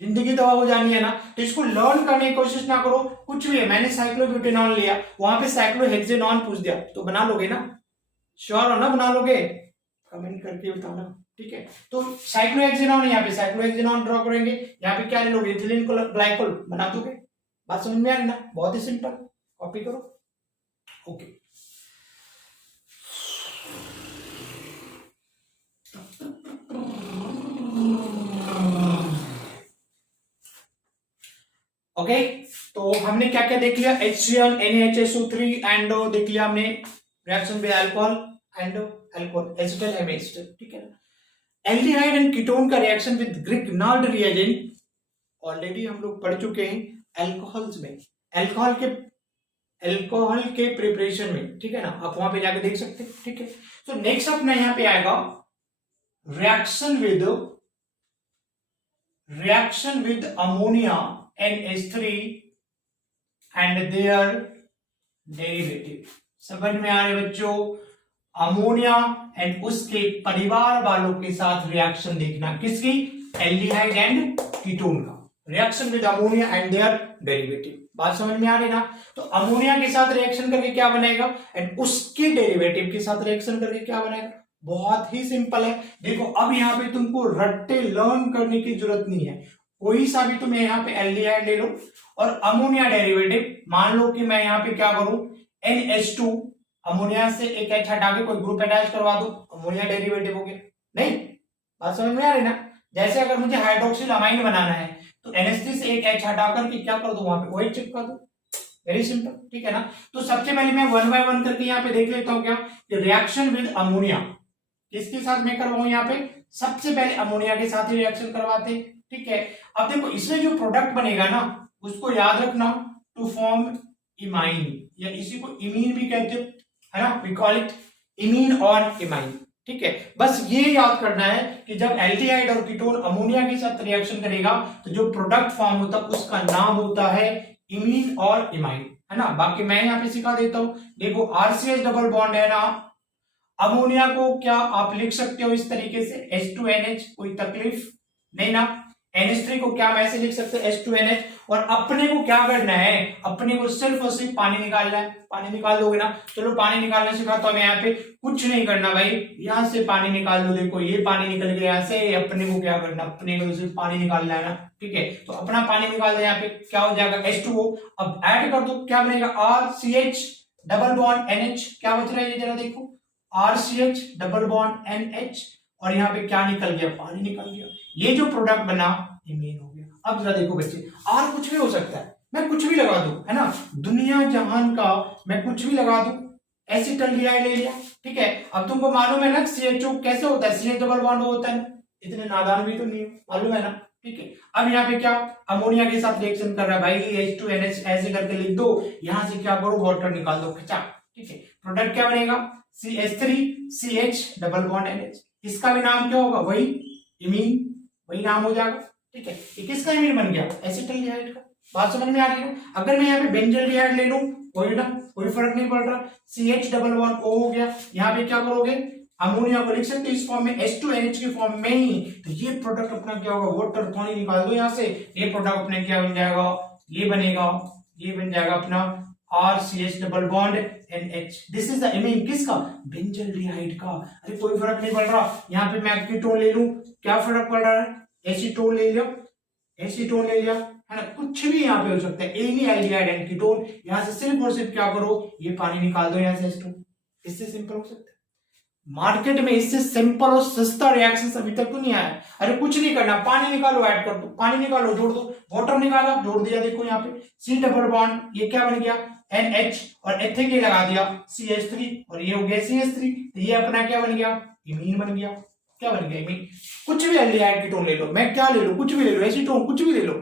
जिंदगी तबाह हो जानी है ना। तो इसको लर्न करने की कोशिश ना करो, कुछ भी है, मैंने साइक्लोब्यूटेनॉल लिया, वहां पे साइक्लोहेक्सेनॉन पूछ दिया, तो बना लोगे ना, श्योर हो ना, बना लोगे, कमेंट करके बताना, ठीक है। तो साइक्लोहेक्सेनॉन, यहाँ पे साइक्लोहेक्सेनॉन ड्रॉ करेंगे, यहाँ पे क्या ले लोगे, इथिलीन ग्लाइकोल बना दोगे। बात समझ में आ रही ना, बहुत ही सिंपल, कॉपी करो, ओके। ओके, तो हमने क्या क्या देख लिया, HCl NaHSO3 एंड देख लिया हमने reaction with alcohol and alcohol acetal amide, ठीक है ना। एल्डिहाइड एंड कीटोन का reaction with Grignard reagent already हम लोग पढ़ चुके हैं अल्कोहल्स में, अल्कोहल के प्रिपरेशन में, ठीक है ना, आप वहां पे जाके देख सकते हैं, ठीक है। तो नेक्स्ट अपना यहाँ पे आएगा reaction with ammonia NH3 and their derivative. समझ में आ रहे बच्चों, अमोनिया एंड उसके परिवार वालों के साथ रिएक्शन देखना, किसकी, एल्डिहाइड एंड कीटोन का, reaction with ammonia and their derivative. बात समझ में आ रही ना। तो अमोनिया के साथ रिएक्शन करके क्या बनेगा, एंड उसके डेरिवेटिव के साथ रिएक्शन करके क्या बनेगा, बहुत ही सिंपल है। देखो अब यहाँ पे तुमको रट्टे लर्न करने की जरूरत नहीं है, कोई सा भी तुम यहाँ पे एल्डिहाइड ले लो और अमोनिया डेरिवेटिव, मान लो कि मैं यहाँ पे क्या करूं, NH2, अमोनिया से एक H हटा के कोई ग्रुप अटैच करवा दो, अमोनिया डेरिवेटिव हो गया। नहीं, बात समझ में आ रही ना। जैसे अगर मुझे हाइड्रोक्सिल अमाइन बनाना है तो NH3 से एक H हटा करके क्या कर दो, वहां पे OH चिपका दो, वेरी सिंपल, ठीक है ना। तो सबसे पहले मैं 1 बाय 1 करके यहाँ पे देख लेता हूँ, क्या रिएक्शन विद अमोनिया किसके साथ मैं करवाऊं, यहाँ पे सबसे पहले अमोनिया के साथ ही रिएक्शन करवाते, ठीक है। अब देखो इसमें जो प्रोडक्ट बनेगा ना, उसको याद रखना, टू फॉर्म इमाइन, या इसी को इमीन भी कहते हो, है ना, वी कॉल इट इमीन और इमाइन, ठीक है। बस ये याद करना है कि जब एल्डिहाइड और कीटोन अमोनिया के साथ रिएक्शन करेगा तो जो प्रोडक्ट फॉर्म होता है उसका नाम होता है इमीन और इमाइन, है ना। बाकी मैं यहाँ पे सिखा देता हूं, देखो RCH डबल बॉन्ड है ना, अमोनिया को क्या आप लिख सकते हो इस तरीके से H2NH, कोई तकलीफ नहीं ना। NH3 को क्या मैं ऐसे लिख सकते हैं H2NH, और अपने को क्या करना है, अपने को सिर्फ और सिर्फ पानी निकालना है, पानी निकाल दोगे ना। चलो पानी निकालना सिखाता हूं मैं, यहाँ पे कुछ नहीं करना भाई, यहां से पानी निकाल दो, देखो ये पानी निकल गया यहाँ से, अपने को क्या करना, अपने को सिर्फ पानी निकालना है ना, ठीक है। तो अपना पानी निकाल दो, यहाँ पे क्या हो जाएगा H2O, अब ऐड कर दो, क्या बनेगा RCH डबल बॉन्ड NH, क्या बच रहा है ये जरा देखो, RCH डबल बॉन्ड NH, और यहाँ पे क्या निकल गया, पानी निकल गया, ये जो प्रोडक्ट बना इमीन हो गया। अब जरा देखो बच्चे, और कुछ भी हो सकता है, मैं कुछ भी लगा दूं, है ना, दुनिया जहान का मैं कुछ भी लगा दूं, एसिटल्डिहाइड ले लिया, ठीक है। अब तुमको मालूम है ना CHO कैसे होता है, CH डबल बॉन्ड होता है ना, इतने नादान भी तो नहीं मालूम है ना, ठीक है। अब यहाँ पे क्या अमोनिया के साथ रिएक्शन कर रहा है भाई, H2NH ऐसे करके लिख दो, यहां से क्या करो वाटर निकाल दो खचा, ठीक है। प्रोडक्ट क्या बनेगा CH3CH डबल बॉन्ड NH, इसका भी नाम क्या होगा वही इमीन, वही नाम हो जाएगा, ठीक है। ये किसका इमीन बन गया एसिटल्डिहाइड का। बात समझ में आ रही है। अगर मैं यहाँ पे बेंजल्डिहाइड ले लूं कोई ना कोई फर्क नहीं पड़ रहा, CH डबल बॉन्ड O हो गया, यहाँ पे क्या करोगे अमोनिया को लिख सकते हो इस फॉर्म में H2NH के फॉर्म में ही, तो ये प्रोडक्ट अपना क्या होगा वाटर पानी निकाल दो यहाँ से, ये प्रोडक्ट अपने क्या बन जाएगा ये बनेगा, ये बन जाएगा अपना RCH double bond NH। This is the imine किसका बेंजल्डिहाइड का। अरे कोई फर्क नहीं पड़ रहा, यहाँ पे मैं कीटोन ले लूं क्या फर्क पड़ रहा है, एसीटोन ले लिया, एसीटोन ले लिया है ना, कुछ भी यहाँ पे हो सकता है एनी एल्डिहाइड एंड कीटोन, यहाँ से सिर्फ और सिर्फ क्या करो ये पानी निकाल दो यहाँ से H2, इससे सिंपल हो सकता है। मार्केट में इससे सिंपल और सस्ता रिएक्शन अभी तक तो नहीं आया। अरे कुछ नहीं करना, पानी निकालो ऐड कर दो, पानी निकालो जोड़ दो, वाटर निकाला जोड़ दिया, देखो यहाँ पे C डबल बॉन्ड ये क्या बन गया NH और एथिक ये लगा दिया CH3 और ये हो गया CH3, तो ये अपना क्या बन गया इमीन बन गया। क्या बन गया इमीन, कुछ भी एल्डिहाइड कीटोन ले लो, मैं क्या ले लो कुछ भी ले लो, एसीटोन कुछ भी ले लो,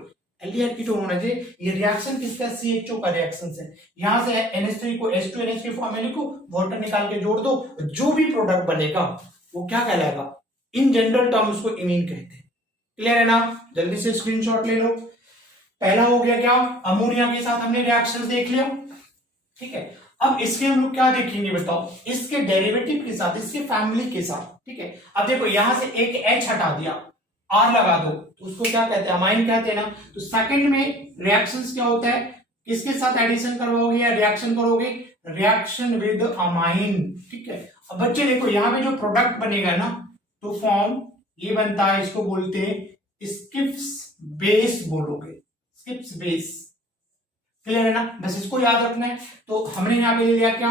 एल्डिहाइड कीटोन होना चाहिए। ये रिएक्शन किसका CHO का रिएक्शन है, यहां से NH3 को H2NH के फॉर्म में लिखो, वाटर निकाल के जोड़ दो, जो भी प्रोडक्ट बनेगा वो क्या कहलाएगा इन जनरल टर्म उसको इमीन कहते हैं। क्लियर है ना, जल्दी से स्क्रीनशॉट ले लो। पहला हो गया क्या अमोनिया के साथ हमने रिएक्शन देख लिया, ठीक है। अब इसके हम लोग क्या देखेंगे बताओ, इसके डेरिवेटिव के साथ, इसके फैमिली के साथ, ठीक है। अब देखो यहां से एक H हटा दिया, R लगा दो, तो उसको क्या कहते हैं अमाइन कहते हैं ना। तो सेकंड में रिएक्शंस क्या होता है, किसके साथ एडिशन करवाओगे या रिएक्शन करोगे, रिएक्शन विद अमाइन, ठीक है। अब बच्चे देखो यहाँ पे जो प्रोडक्ट बनेगा ना तो फॉर्म ये बनता है, इसको बोलते हैं स्किप्स बेस बोलोगे, स्किप्स बेस। क्लियर है ना, बस इसको याद रखना है। तो हमने यहाँ पे ले लिया क्या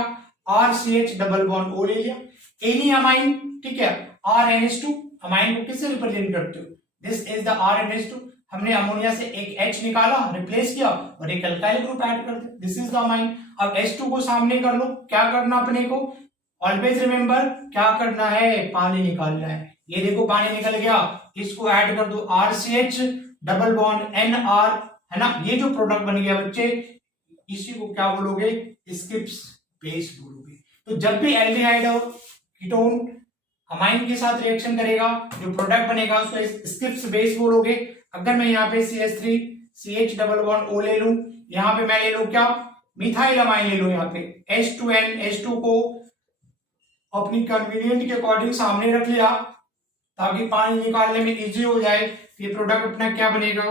RCH डबल बॉन्ड O ले लिया, एनी अमाइन, ठीक है। RNH2 अमाइन को किससे रिप्रेजेंट करते हो, दिस इज द RNH2। हमने अमोनिया से एक H निकाला रिप्लेस किया और एक अल्काइल ग्रुप ऐड कर दिया, दिस इज द अमाइन। अब H2 को सामने कर लो, क्या करना अपने को ऑलवेज रिमेंबर क्या करना है पानी निकालना है। ये देखो पानी निकल गया, इसको ऐड कर दो RCH डबल बॉन्ड NR, है ना। ये जो प्रोडक्ट बन गया बच्चे इसी को क्या बोलोगे स्किप्स बेस बोलोगे। तो जब भी एल्डिहाइड और कीटोन अमाइन के साथ रिएक्शन करेगा जो प्रोडक्ट बनेगा उसको स्किप्स बेस बोलोगे। अगर मैं यहाँ पे CH3 CH double bond O ले लूं, यहाँ पे मैं ले लूं क्या मिथाइल अमाइन ले लूं, यहाँ पे H2N H2 को अपनी कन्वीनियंट के अकॉर्डिंग सामने रख लिया ताकि पानी निकालने में इजी हो जाए। ये प्रोडक्ट अपना क्या बनेगा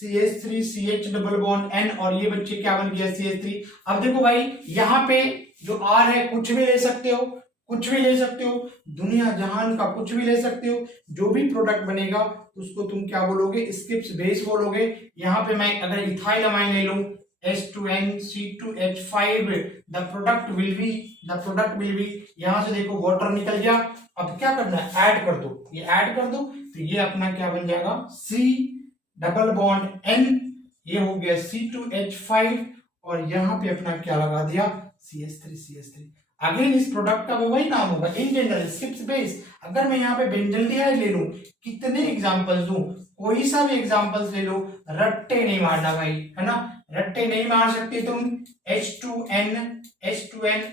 CH3 CH double bond N और ये बच्चे क्या बन गया CH3। अब देखो भाई यहाँ पे जो R है कुछ भी ले सकते हो, कुछ भी ले सकते हो, दुनिया जहान का कुछ भी ले सकते हो, जो भी प्रोडक्ट बनेगा उसको तुम क्या बोलोगे स्किप्स बेस बोलोगे। यहाँ पे मैं अगर इथाइल अमाइन ले लूं H2NC2H5 the product will be यहां से देखो वाटर निकल गया। अब क्या करना है ऐड कर दो, ये ऐड कर दो तो ये अपना क्या बन जाएगा C डबल बॉन्ड N, ये हो गया C2H5 और यहाँ पे अपना क्या लगा दिया CH3। अगेन इस प्रोडक्ट का वही नाम होगा इन जनरल स्किप्स बेस। अगर मैं यहाँ पे बेंजल्डिहाइड ले लूं, कितने एग्जांपल्स दूं, कोई सा भी एग्जांपल्स ले लो, रट्टे नहीं मारना भाई, है ना, रट्टे नहीं मार सकते तुम। H2N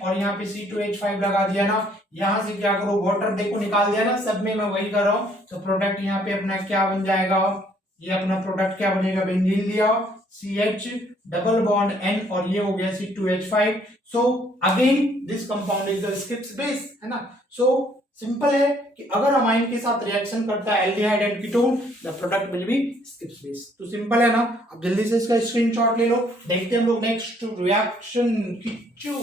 और यहाँ पे C2H5 लगा दिया ना, यहाँ से क्या करो वाटर देखो निकाल दिया ना, सब में मैं वही कर रहा हूँ। तो प्रोडक्ट यहाँ पे अपना क्या बन जाएगा, ये अपना प्रोडक्ट क्या बनेगा बेंजीन लिया CH डबल बॉन्ड N और ये हो गया C2H5। So again this compound is the skips base, है ना। सो सिंपल है कि अगर अमाइन के साथ रिएक्शन करता है aldehyde and ketone the product will be skips base. तो सिंपल है ना, अब जल्दी से इसका स्क्रीनशॉट ले लो। देखते हैं हम लोग नेक्स्ट रिएक्शन किच्चू।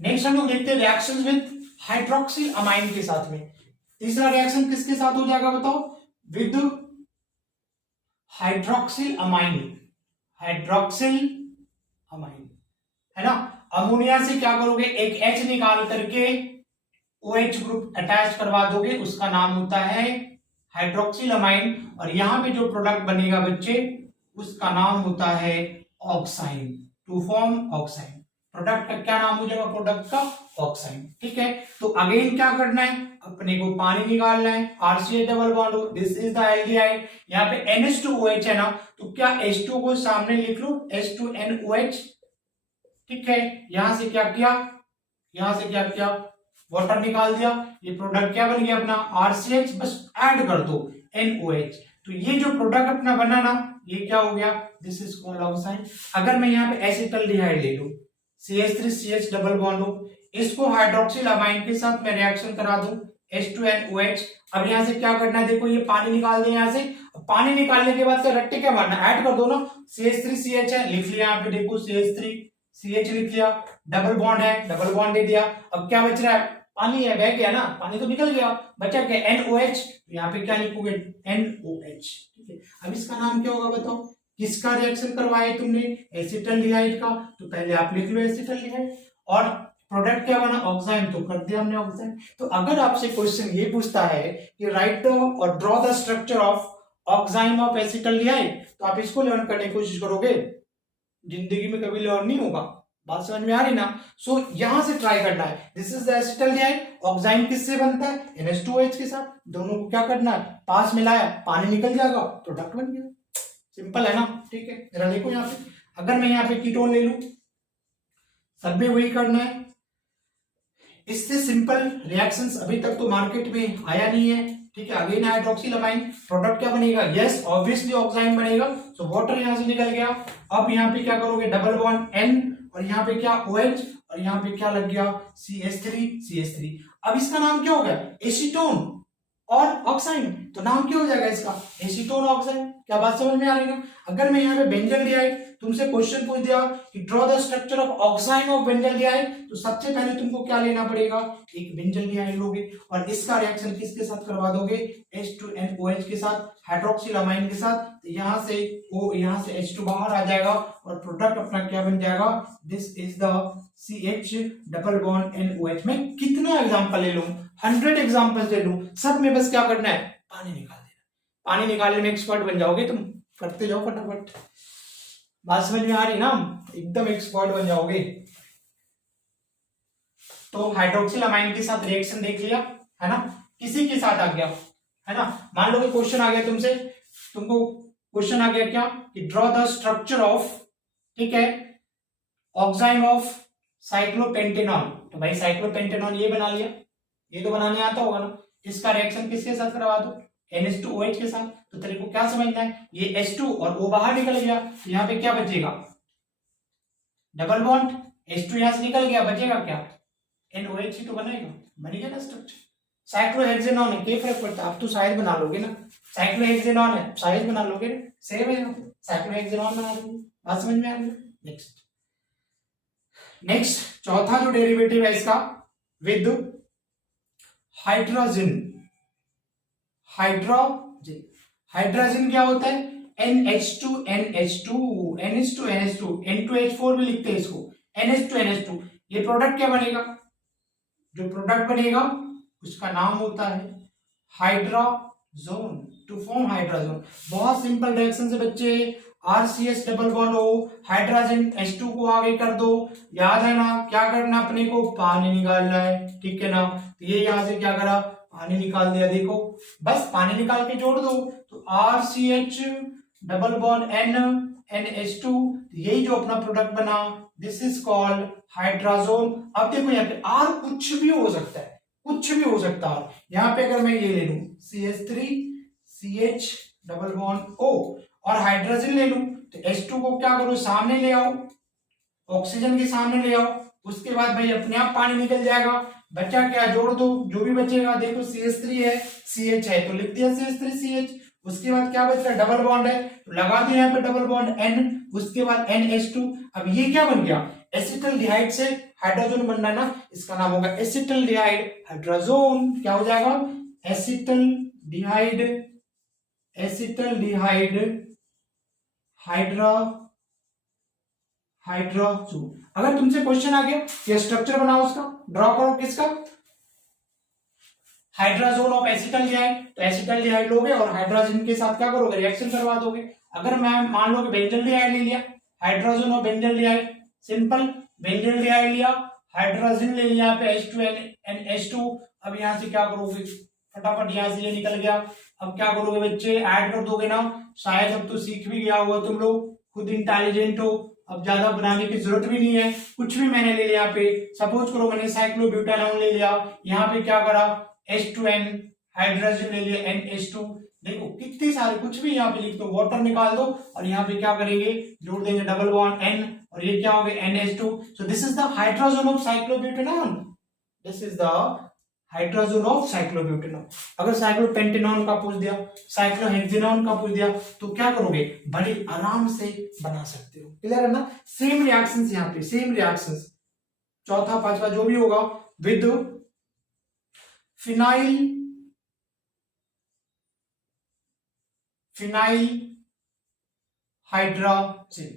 नेक्स्ट हम लोग देखते हैं रिएक्शन विद हाइड्रोक्सिल अमाइन के साथ में। तीसरा रिएक्शन किसके साथ हो जाएगा बताओ, with hydroxyl amine, hydroxyl amine, है ना। अमोनिया से क्या करोगे एक H निकाल करके OH ग्रुप अटैच करवा दोगे, उसका नाम होता है हाइड्रोक्सिल अमाइन। और यहां पे जो प्रोडक्ट बनेगा बच्चे उसका नाम होता है ऑक्साइन, टू फॉर्म ऑक्साइन। प्रोडक्ट का क्या नाम हो जाएगा, प्रोडक्ट का ऑक्साइड। ठीक है, तो अगेन क्या करना है, अपने को पानी निकालना है, RCH डबल बॉन्ड हो, दिस इज द एल्डिहाइड। यहाँ पे NH2OH है ना, तो क्या H2 को सामने लिख लो, H2NOH। ठीक है, यहां से क्या किया, यहां से क्या किया, वाटर निकाल दिया, ये प्रोडक्ट क्या बन गया अपना RCH, बस ऐड कर दो NOH। तो ये जो प्रोडक्ट अपना बना ना, ये क्या हो गया, दिस इज कॉल्ड ऑक्साइड। अगर मैं यहाँ पे एसिटल्डिहाइड ले लूं, CH3CH डबल बॉन्ड हो, इसको हाइड्रोक्सिल अमाइन के साथ मैं रिएक्शन करा दूं, H2NOH। अब यहाँ से क्या करना है, देखो ये पानी निकाल दे यहाँ से, पानी निकालने के बाद क्या रट्टे क्या मारना, ऐड कर दो ना, CH3CH है, लिख लिया यहाँ पे, देखो CH3CH लिख लिया, डबल बॉन्ड है, डबल बॉन्ड दे दिया। अब क्या बच रहा है, पानी है, बह गया ना, पानी तो निकल गया, बचा क्या NOH, यहाँ पे क्या लिखोगे NOH। ठीक है, अब इसका नाम क्या होगा बताओ, किसका रिएक्शन करवाया तुमने, एसिटल्डिहाइड का, तो पहले आप लिख लो एसिटल्डिहाइड, और प्रोडक्ट क्या बना, ऑक्साइड, तो कर दिया हमने ऑक्साइड। तो अगर आपसे क्वेश्चन ये पूछता है कि राइट और draw the structure of oxide of acetaldehyde, तो आप इसको लर्न करने की कोशिश करोगे, जिंदगी में कभी लर्न नहीं होगा, बात समझ में आ रही ना। सो यहां से ट्राई करना है, this is the acetaldehyde, oxide किससे बनता है, NH2OH के साथ, दोनों को क्या करना है, पास मिलाया, पानी निकल जाएगा, प्रोडक्ट बन गया, सिंपल है ना। ठीक है, जरा देखो यहाँ पे, अगर मैं यहाँ पे कीटोन ले लूं, सब में वही करना है, इससे सिंपल रिएक्शंस अभी तक तो मार्केट में आया नहीं है। ठीक है, अगेन हाइड्रोक्सिल अमाइन, प्रोडक्ट क्या बनेगा, यस ऑब्वियसली ऑक्साइड बनेगा, सो वाटर यहां से निकल गया। अब यहाँ पे क्या करोगे, डबल बॉन्ड N, और यहाँ पे क्या OH, और यहाँ पे क्या लग गया CH3। अब इसका नाम क्या हो गया, एसीटोन और ऑक्साइड, तो नाम क्या हो जाएगा इसका, एसीटोन ऑक्साइड। क्या बात समझ में आ रही है ना। अगर मैं यहाँ पे बेंजल्डिहाइड, तुमसे क्वेश्चन पूछ दिया कि draw the structure of oxide of benzaldehyde, तो सबसे पहले तुमको क्या लेना पड़ेगा, एक बेंजल्डिहाइड लोगे, और इसका रिएक्शन किसके साथ करवा दोगे, H2NOH के साथ, हाइड्रोक्सिल अमाइन के साथ, तो यहाँ से H2 बाहर आ जाएगा, और प्रोडक्ट अपना क्या बन जाएगा, this is the CH double bond NOH। मैं कितना एग्जांपल ले लूं, 100 एग्जांपल्स ले लूं, सब में बस क्या करना है, पानी निकाल देना, पानी निकालने में एक्सपर्ट बन जाओगे तुम, करते जाओ फटाफट, बात समझ में आ रही ना, एकदम एक्सपर्ट बन जाओगे। तो हाइड्रोक्सिल अमाइन के साथ रिएक्शन देख लिया है ना, किसी के साथ आ गया है ना, मान लो कि क्वेश्चन आ गया तुमसे, तुमको क्वेश्चन आ गया क्या कि ड्रॉ द स्ट्रक्चर ऑफ, ठीक है, ऑक्साइड ऑफ साइक्लोपेंटेनॉल, तो भाई साइक्लोपेंटेनॉल ये बना लिया, ये तो बनाने आता होगा ना, इसका रिएक्शन किसके साथ करवा दो, NH2OH के साथ। तो तेरे को क्या समझना है, ये H2 और O बाहर निकल गया, तो यहाँ पे क्या बचेगा, डबल बॉन्ड, H2 यहां से निकल गया, बचेगा क्या, NOH ही तो बनेगा, बन गया ना स्ट्रक्चर। साइक्लोहेक्सेनॉन है, क्या फर्क पड़ता है, आप तो साइज बना लोगे ना, साइक्लोहेक्सेनॉन है, साइज बना लोगे, सेम है, साइक्लोहेक्सेनॉन बना लोगे, बात समझ में आ गई। नेक्स्ट चौथा जो डेरिवेटिव है इसका, विद हाइड्रोजन, हाइड्रोजन क्या होता है, NH2NH2, NH2NH2, N2H4 भी लिखते हैं इसको, NH2NH2। ये प्रोडक्ट क्या बनेगा, जो प्रोडक्ट बनेगा उसका नाम होता है हाइड्रोजोन, टू फॉर्म हाइड्रोजोन। बहुत सिंपल रिएक्शन से बच्चे, RCH डबल बॉन्ड हो, हाइड्रोजन H2 को आगे कर दो, याद है ना क्या करना, अपने को पानी निकालना है, ठीक है ना। तो ये यहां से क्या करा, पानी निकाल दिया, देखो बस पानी निकाल के जोड़ दो, तो RCH double bond N NH2, यही जो अपना प्रोडक्ट बना, दिस इज कॉल्ड हाइड्रोजोन। अब देखो यहाँ पे R कुछ भी हो सकता है, कुछ भी हो सकता है। यहाँ पे अगर मैं ये ले लूं CH3 CH double bond O और हाइड्रोजन ले लूं, तो H2 को क्या करो, सामने ले आओ, ऑक्सीजन के सामने ले आओ, उसके बाद भाई अपने आप पानी निकल जाएगा, बचा क्या, जोड़ दो, जो भी बचेगा, देखो CH3 है, CH है, तो लिख दिया CH3 CH। उसके बाद क्या बच रहा है, डबल बॉन्ड है, तो लगा दिया यहाँ पे डबल बॉन्ड N, उसके बाद NH2। अब ये क्या बन गया, एसिटल्डिहाइड से हाइड्रोजन बन रहा है ना, इसका नाम होगा एसिटल्डिहाइड हाइड्रोजोन। क्या हो जाएगा, एसिटल्डिहाइड, एसिटल्डिहाइड हाइड्रोजोन। अगर तुमसे क्वेश्चन आ गया ये स्ट्रक्चर बनाओ, उसका ड्रॉ करो, किसका, हाइड्रोजोन ऑफ एसिटल्डिहाइड, तो एसिटल्डिहाइड लोगे और हाइड्रोजन के साथ क्या करोगे, रिएक्शन करवा दोगे। अगर मैं मान लो कि बेंजल्डिहाइड ले लिया, हाइड्रोजन और बेंजल्डिहाइड, सिंपल, बेंजल्डिहाइड लिया, हाइड्रोजन ले लिया यहाँ पे H2NH2। अब यहाँ से क्या करोगे, फटाफट यहाँ से ये निकल गया। अब क्या करोगे बच्चे, ऐड कर दोगे ना। शायद अब तो सीख भी गया हुआ तुम लोग, खुद इंटेलिजेंट हो, अब ज्यादा बनाने की जरूरत भी नहीं है। कुछ भी मैंने ले लिया यहाँ पे, सपोज करो मैंने साइक्लोब्यूटानॉन ले लिया, यहाँ पे क्या करा H2N, हाइड्रोजन ले लिया NH2। देखो कितने सारे, कुछ भी यहाँ पे लिख दो, वाटर निकाल दो और यहाँ पे क्या करेंगे, जोड़ देंगे डबल बॉन्ड N, और ये क्या हो गया NH2। So this is the hydrogen of cyclobutanone, this is the hydrogen of cyclobutanone. अगर साइक्लोपेंटेनॉन का पूछ दिया, साइक्लोहेक्सेनॉन का पूछ दिया, तो क्या करोगे, बड़े आराम से बना सकते हो। क्लियर है ना। सेम रिएक्शंस यहाँ पे, सेम रिएक्शंस, चौथा पांचवा जो भी होगा, with phenyl hydrogen,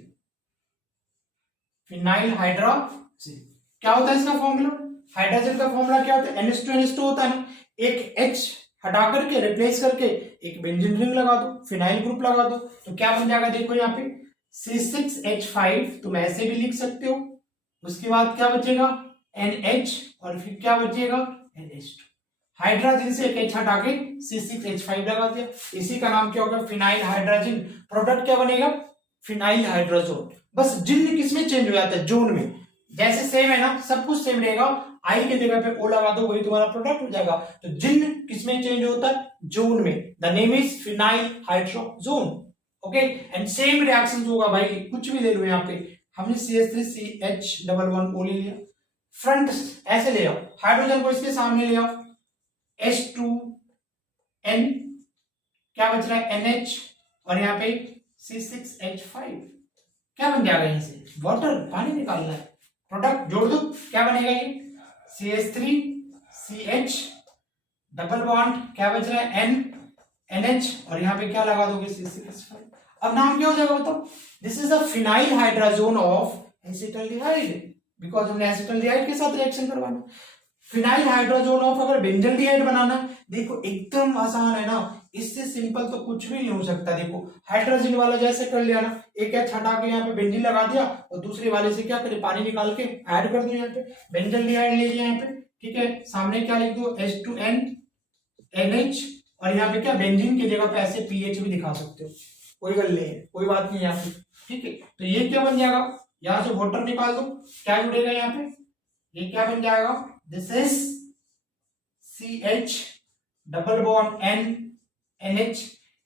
phenyl hydrogen. क्या होता है इसका फॉर्मूला, हाइड्रोजन का फॉर्मूला क्या होता है, NH2NH2 होता है ना। एक H हटा करके रिप्लेस करके एक बेंजीन रिंग लगा दो, फिनाइल ग्रुप लगा दो, तो क्या बन जाएगा, देखो यहाँ पे C6H5 तुम ऐसे भी लिख सकते हो। उसके बाद क्या बचेगा NH, और फिर क्या बचेगा NH2। हाइड्रोजन से एक H हटा के C6H5 लगा दिया, इसी का नाम क्या होगा, फिनाइल हाइड्रोजन। प्रोडक्ट क्या बनेगा, फिनाइल हाइड्रोजोन। बस जिन्न किसमें चेंज हो जाता है, जोन में। जैसे सेम है ना, सब कुछ सेम रहेगा, आई के जगह पे ओ लगा दो, वही तुम्हारा प्रोडक्ट हो जाएगा। तो जिन्न किसमें चेंज होता है, जोन में। The name is phenyl hydrazone. Okay, and same reaction होगा भाई, कुछ भी ले लो। यहाँ पे हमने CH3CH11 ले लिया, फ्रंट ऐसे ले आओ, हाइड्रोजन को इसके सामने ले आओ, H2N, क्या बच रहा है NH, और यहाँ पे C6H5, क्या बन जाएगा, यहां से वाटर, पानी निकालना है, प्रोडक्ट जोड़ दो, क्या बनेगा ये CH3CH डबल बॉन्ड, क्या बच रहा है NH, और यहाँ पे क्या लगा दोगे C6H5। अब नाम क्या हो जाएगा बताओ, this is the phenyl hydrazone of acetaldehyde, because हमने एसिटल्डिहाइड के साथ रिएक्शन करवाना। फिनाइल हाइड्रोजोन ऑफ अगर बेंजल्डिहाइड बनाना, देखो एकदम आसान है ना, इससे सिंपल तो कुछ भी नहीं हो सकता। देखो हाइड्रोजन वाला जैसे कर लिया ना, एक H हटा के यहाँ पे बेंजीन लगा दिया, और दूसरे वाले से क्या करे, पानी निकाल के ऐड कर दिया, यहाँ पे बेंजल्डिहाइड ले लिया यहाँ पे, ठीक है। सामने क्या लिख दो H2N NH, और यहाँ पे क्या बेंजीन की जगह पे ऐसे PH भी दिखा सकते हो, कोई गल नहीं है, कोई बात नहीं यहाँ पे, ठीक है। तो ये क्या बन जाएगा, यहाँ से वाटर निकाल दो, क्या जुड़ेगा यहाँ पे, ये क्या बन जाएगा, this is CH double bond N NH,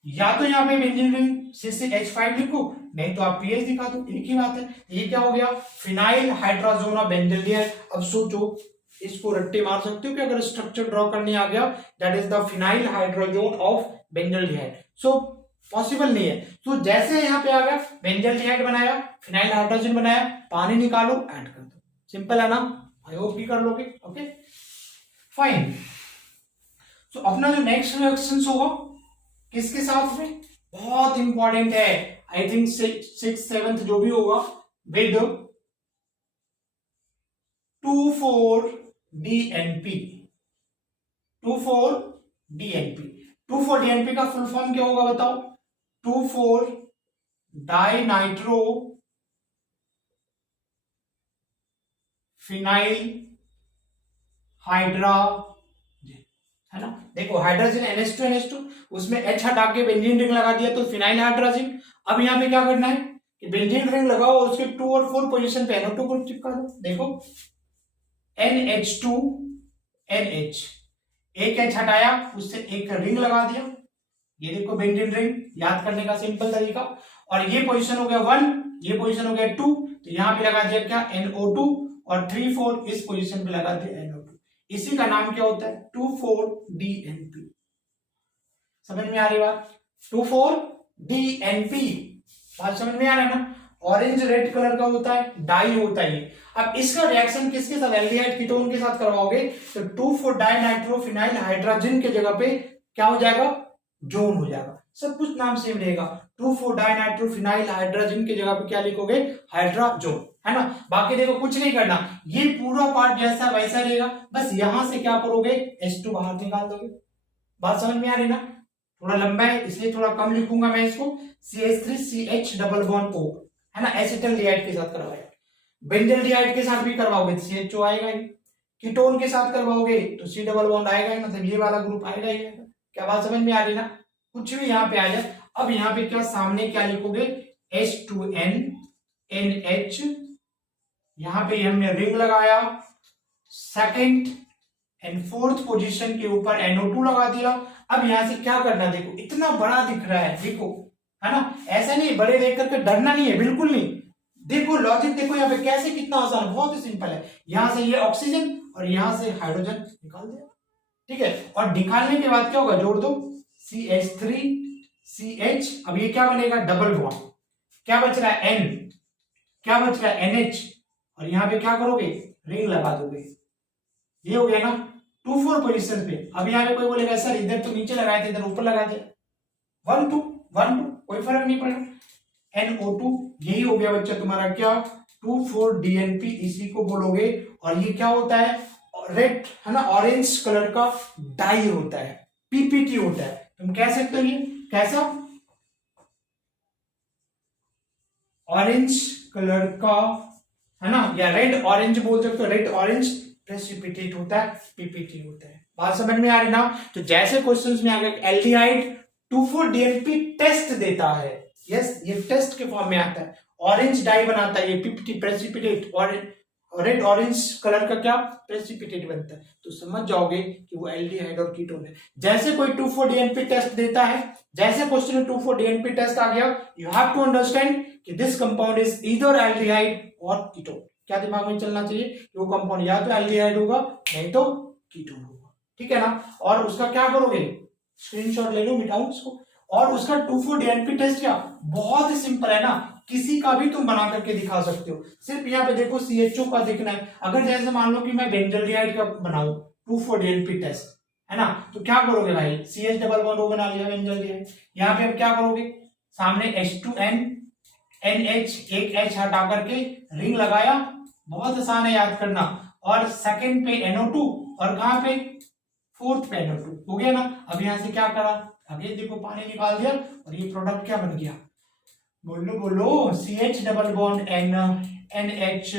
या तो यहाँ पे बेंजीन रिंग C6H5 लिखो, नहीं तो आप PH दिखा दो, एक ही बात है। ये क्या हो गया, फिनाइल हाइड्रोजोन ऑफ बेंजल्डिहाइड। अब सोचो, इसको रट्टे मार सकते हो कि अगर स्ट्रक्चर ड्रॉ करने आ गया, that is the phenyl hydrazone of benzaldehyde. So possible नहीं है। तो जैसे यहाँ पे आ गया, बेंजल्डिहाइड बनाया, फिनाइल हाइड्रोजन बनाया, पानी निकालो, ऐड कर दो, सिंपल है ना। आई होप की कर लोगे। Okay fine. तो अपना जो नेक्स्ट रिएक्शन होगा किसके साथ में, बहुत इंपॉर्टेंट है, आई थिंक 6th 7th जो भी होगा, विद 2,4-DNP। 2,4-DNP, 2,4-DNP का फुल फॉर्म क्या होगा बताओ, 2,4-डाइनाइट्रो फिनाइल हाइड्रोजन, है ना। देखो हाइड्रोजन NH2NH2, उसमें H हटा के बेंजीन रिंग लगा दिया, तो फिनाइल हाइड्रोजन। अब यहाँ पे क्या करना है कि बेंजीन रिंग लगाओ और उसके 2 और 4 पोजीशन पे NO2 ग्रुप चिपका दो। देखो NH2NH, एक H हटाया, उससे एक रिंग लगा दिया, ये देखो बेंजीन रिंग, याद करने का सिंपल तरीका। और ये पोजीशन हो गया 1, ये पोजीशन हो गया 2, तो यहाँ पे लगा दिया क्या NO2, और 3 4 इस पोजीशन पे लगा दिया NO2। इसी का नाम क्या होता है, 2,4-DNP। समझ में आ रही बात, 2,4-DNP, बात समझ में आ रहा है ना। ऑरेंज रेड कलर का होता है, डाई होता है ये। अब इसका रिएक्शन किसके साथ, एल्डिहाइड कीटोन के साथ करवाओगे, तो 2,4-डाइनाइट्रोफिनाइल हाइड्रोजन के जगह पे क्या हो जाएगा, जोन हो जाएगा, सब कुछ नाम सेम रहेगा। 2,4-डाइनाइट्रोफिनाइल हाइड्रोजन की जगह पे क्या लिखोगे, हाइड्रोजोन, है ना। बाकी देखो कुछ नहीं करना, ये पूरा पार्ट जैसा वैसा रहेगा, बस यहां से क्या करोगे, H2 बाहर निकाल दोगे। बात समझ में आ रही ना, थोड़ा लंबा है इसलिए थोड़ा कम लिखूंगा मैं इसको, CH3CH डबल बॉन्ड O, है ना, एसिटल्डिहाइड के साथ करवाया। बेंजल्डिहाइड के साथ भी करवाओगे तो CHO आएगा ही, कीटोन के साथ करवाओगे तो C डबल बॉन्ड आएगा ही, मतलब ये वाला ग्रुप आएगा ही आएगा। क्या बात समझ में आ रही ना, कुछ भी यहाँ पे आ जाए। अब यहाँ पे क्या सामने क्या लिखोगे, H2N NH, यहाँ पे हमने रिंग लगाया, सेकंड एंड फोर्थ पोजीशन के ऊपर NO2 लगा दिया। अब यहां से क्या करना, देखो इतना बड़ा दिख रहा है, देखो है ना, ऐसा नहीं बड़े देख करके डरना नहीं है, बिल्कुल नहीं। देखो लॉजिक देखो यहाँ पे कैसे, कितना आसान, बहुत ही सिंपल है। यहां से ये ऑक्सीजन और यहां से हाइड्रोजन निकाल दिया, ठीक है। और निकालने के बाद क्या होगा, जोड़ दो CH3CH, अब ये क्या बनेगा, डबल बॉन्ड, क्या बच रहा है N, क्या बच रहा है NH, और यहाँ पे क्या करोगे, रिंग लगा दोगे। ये हो गया ना 2-4 पोजीशन पे। अब यहाँ पे कोई बोलेगा सर इधर तो नीचे लगाए थे, इधर ऊपर लगा दिया, 1-2 1-2 कोई फर्क नहीं पड़ा, NO2, यही हो गया बच्चा तुम्हारा क्या, 2,4-DNP, इसी को बोलोगे। और ये क्या होता है, रेड है ना, ऑरेंज कलर का डाई होता है, PPT होता है, तुम कह सकते हो ये कैसा, ऑरेंज कलर का है ना, या रेड ऑरेंज बोल सकते हो, रेड ऑरेंज प्रेसिपिटेट होता है, PPT होता है। बात समझ में आ रही ना। तो जैसे क्वेश्चंस में आ गया एल्डिहाइड 2,4-DNP टेस्ट देता है, यस ये टेस्ट के फॉर्म में आता है, ऑरेंज डाई बनाता है ये PPT प्रेसिपिटेट, और रेड ऑरेंज कलर का क्या प्रेसिपिटेट बनता है, तो समझ जाओगे कि वो एल्डिहाइड और कीटोन है। जैसे कोई 2,4-DNP टेस्ट देता है, जैसे क्वेश्चन में 2,4-DNP टेस्ट आ गया, यू हैव टू अंडरस्टैंड कि this compound is either aldehyde और कीटोन। क्या दिमाग में चलना चाहिए कि वो कंपाउंड या तो एल्डिहाइड होगा नहीं तो कीटोन होगा, ठीक है ना। और उसका क्या करोगे, स्क्रीनशॉट ले लो, मिटाओ उसको। और उसका 2,4-DNP टेस्ट क्या बहुत ही सिंपल है ना, किसी का भी तुम बना करके दिखा सकते हो, सिर्फ यहाँ पे देखो CHO का देखना है। अगर जैसे मान लो कि मैं बेंजल्डिहाइड का बनाऊं 2,4-DNP टेस्ट, है ना, तो क्या करोगे भाई, CH डबल बॉन्ड ओ बना लिया बेंजल्डिहाइड, यहाँ पे अब क्या करोगे, सामने H2N NH, एक H हटा करके रिंग लगाया, बहुत आसान है याद करना, और सेकंड पे NO2 और कहां पे, फोर्थ पे NO2, हो गया ना। अब यहां से क्या करा, आगे देखो पानी निकाल दिया, और ये प्रोडक्ट क्या बन गया, बोलो बोलो, CH double bond NH,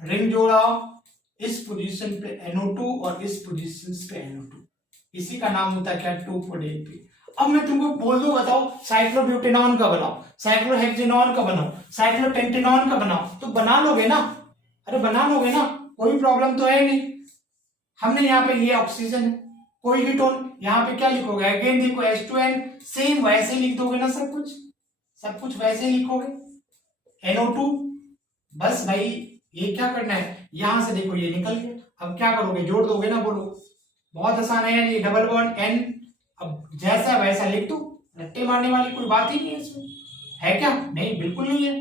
ring जोड़ा, इस पोजीशन पे NO2 और इस पोजीशन पे NO2, इसी का नाम होता है क्या, 2,4-DNP। अब मैं तुमको बोल दो, बताओ साइक्लोब्यूटेनॉन का बनाओ, साइक्लोहेक्सेनॉन का बनाओ, साइक्लोपेंटेनॉन का बनाओ, तो बना लोगे ना, अरे बना लोगे ना, कोई प्रॉब्लम तो है नहीं। हमने यहाँ पे ये ऑक्सीजन है, कोई कीटोन, यहाँ पे क्या लिखोगे, अगेन देखो H2N, सेम वैसे लिख दोगे ना, सब कुछ वैसे ही लिखोगे। NO2, बस भाई ये क्या करना है, यहां से देखो ये निकल गया, अब क्या करोगे, जोड़ दोगे ना, बोलो बहुत आसान है यार, ये डबल बॉन्ड N, अब जैसा वैसा लिख दो, रट्टे मारने वाली कोई बात ही नहीं है इसमें, है क्या, नहीं बिल्कुल नहीं है,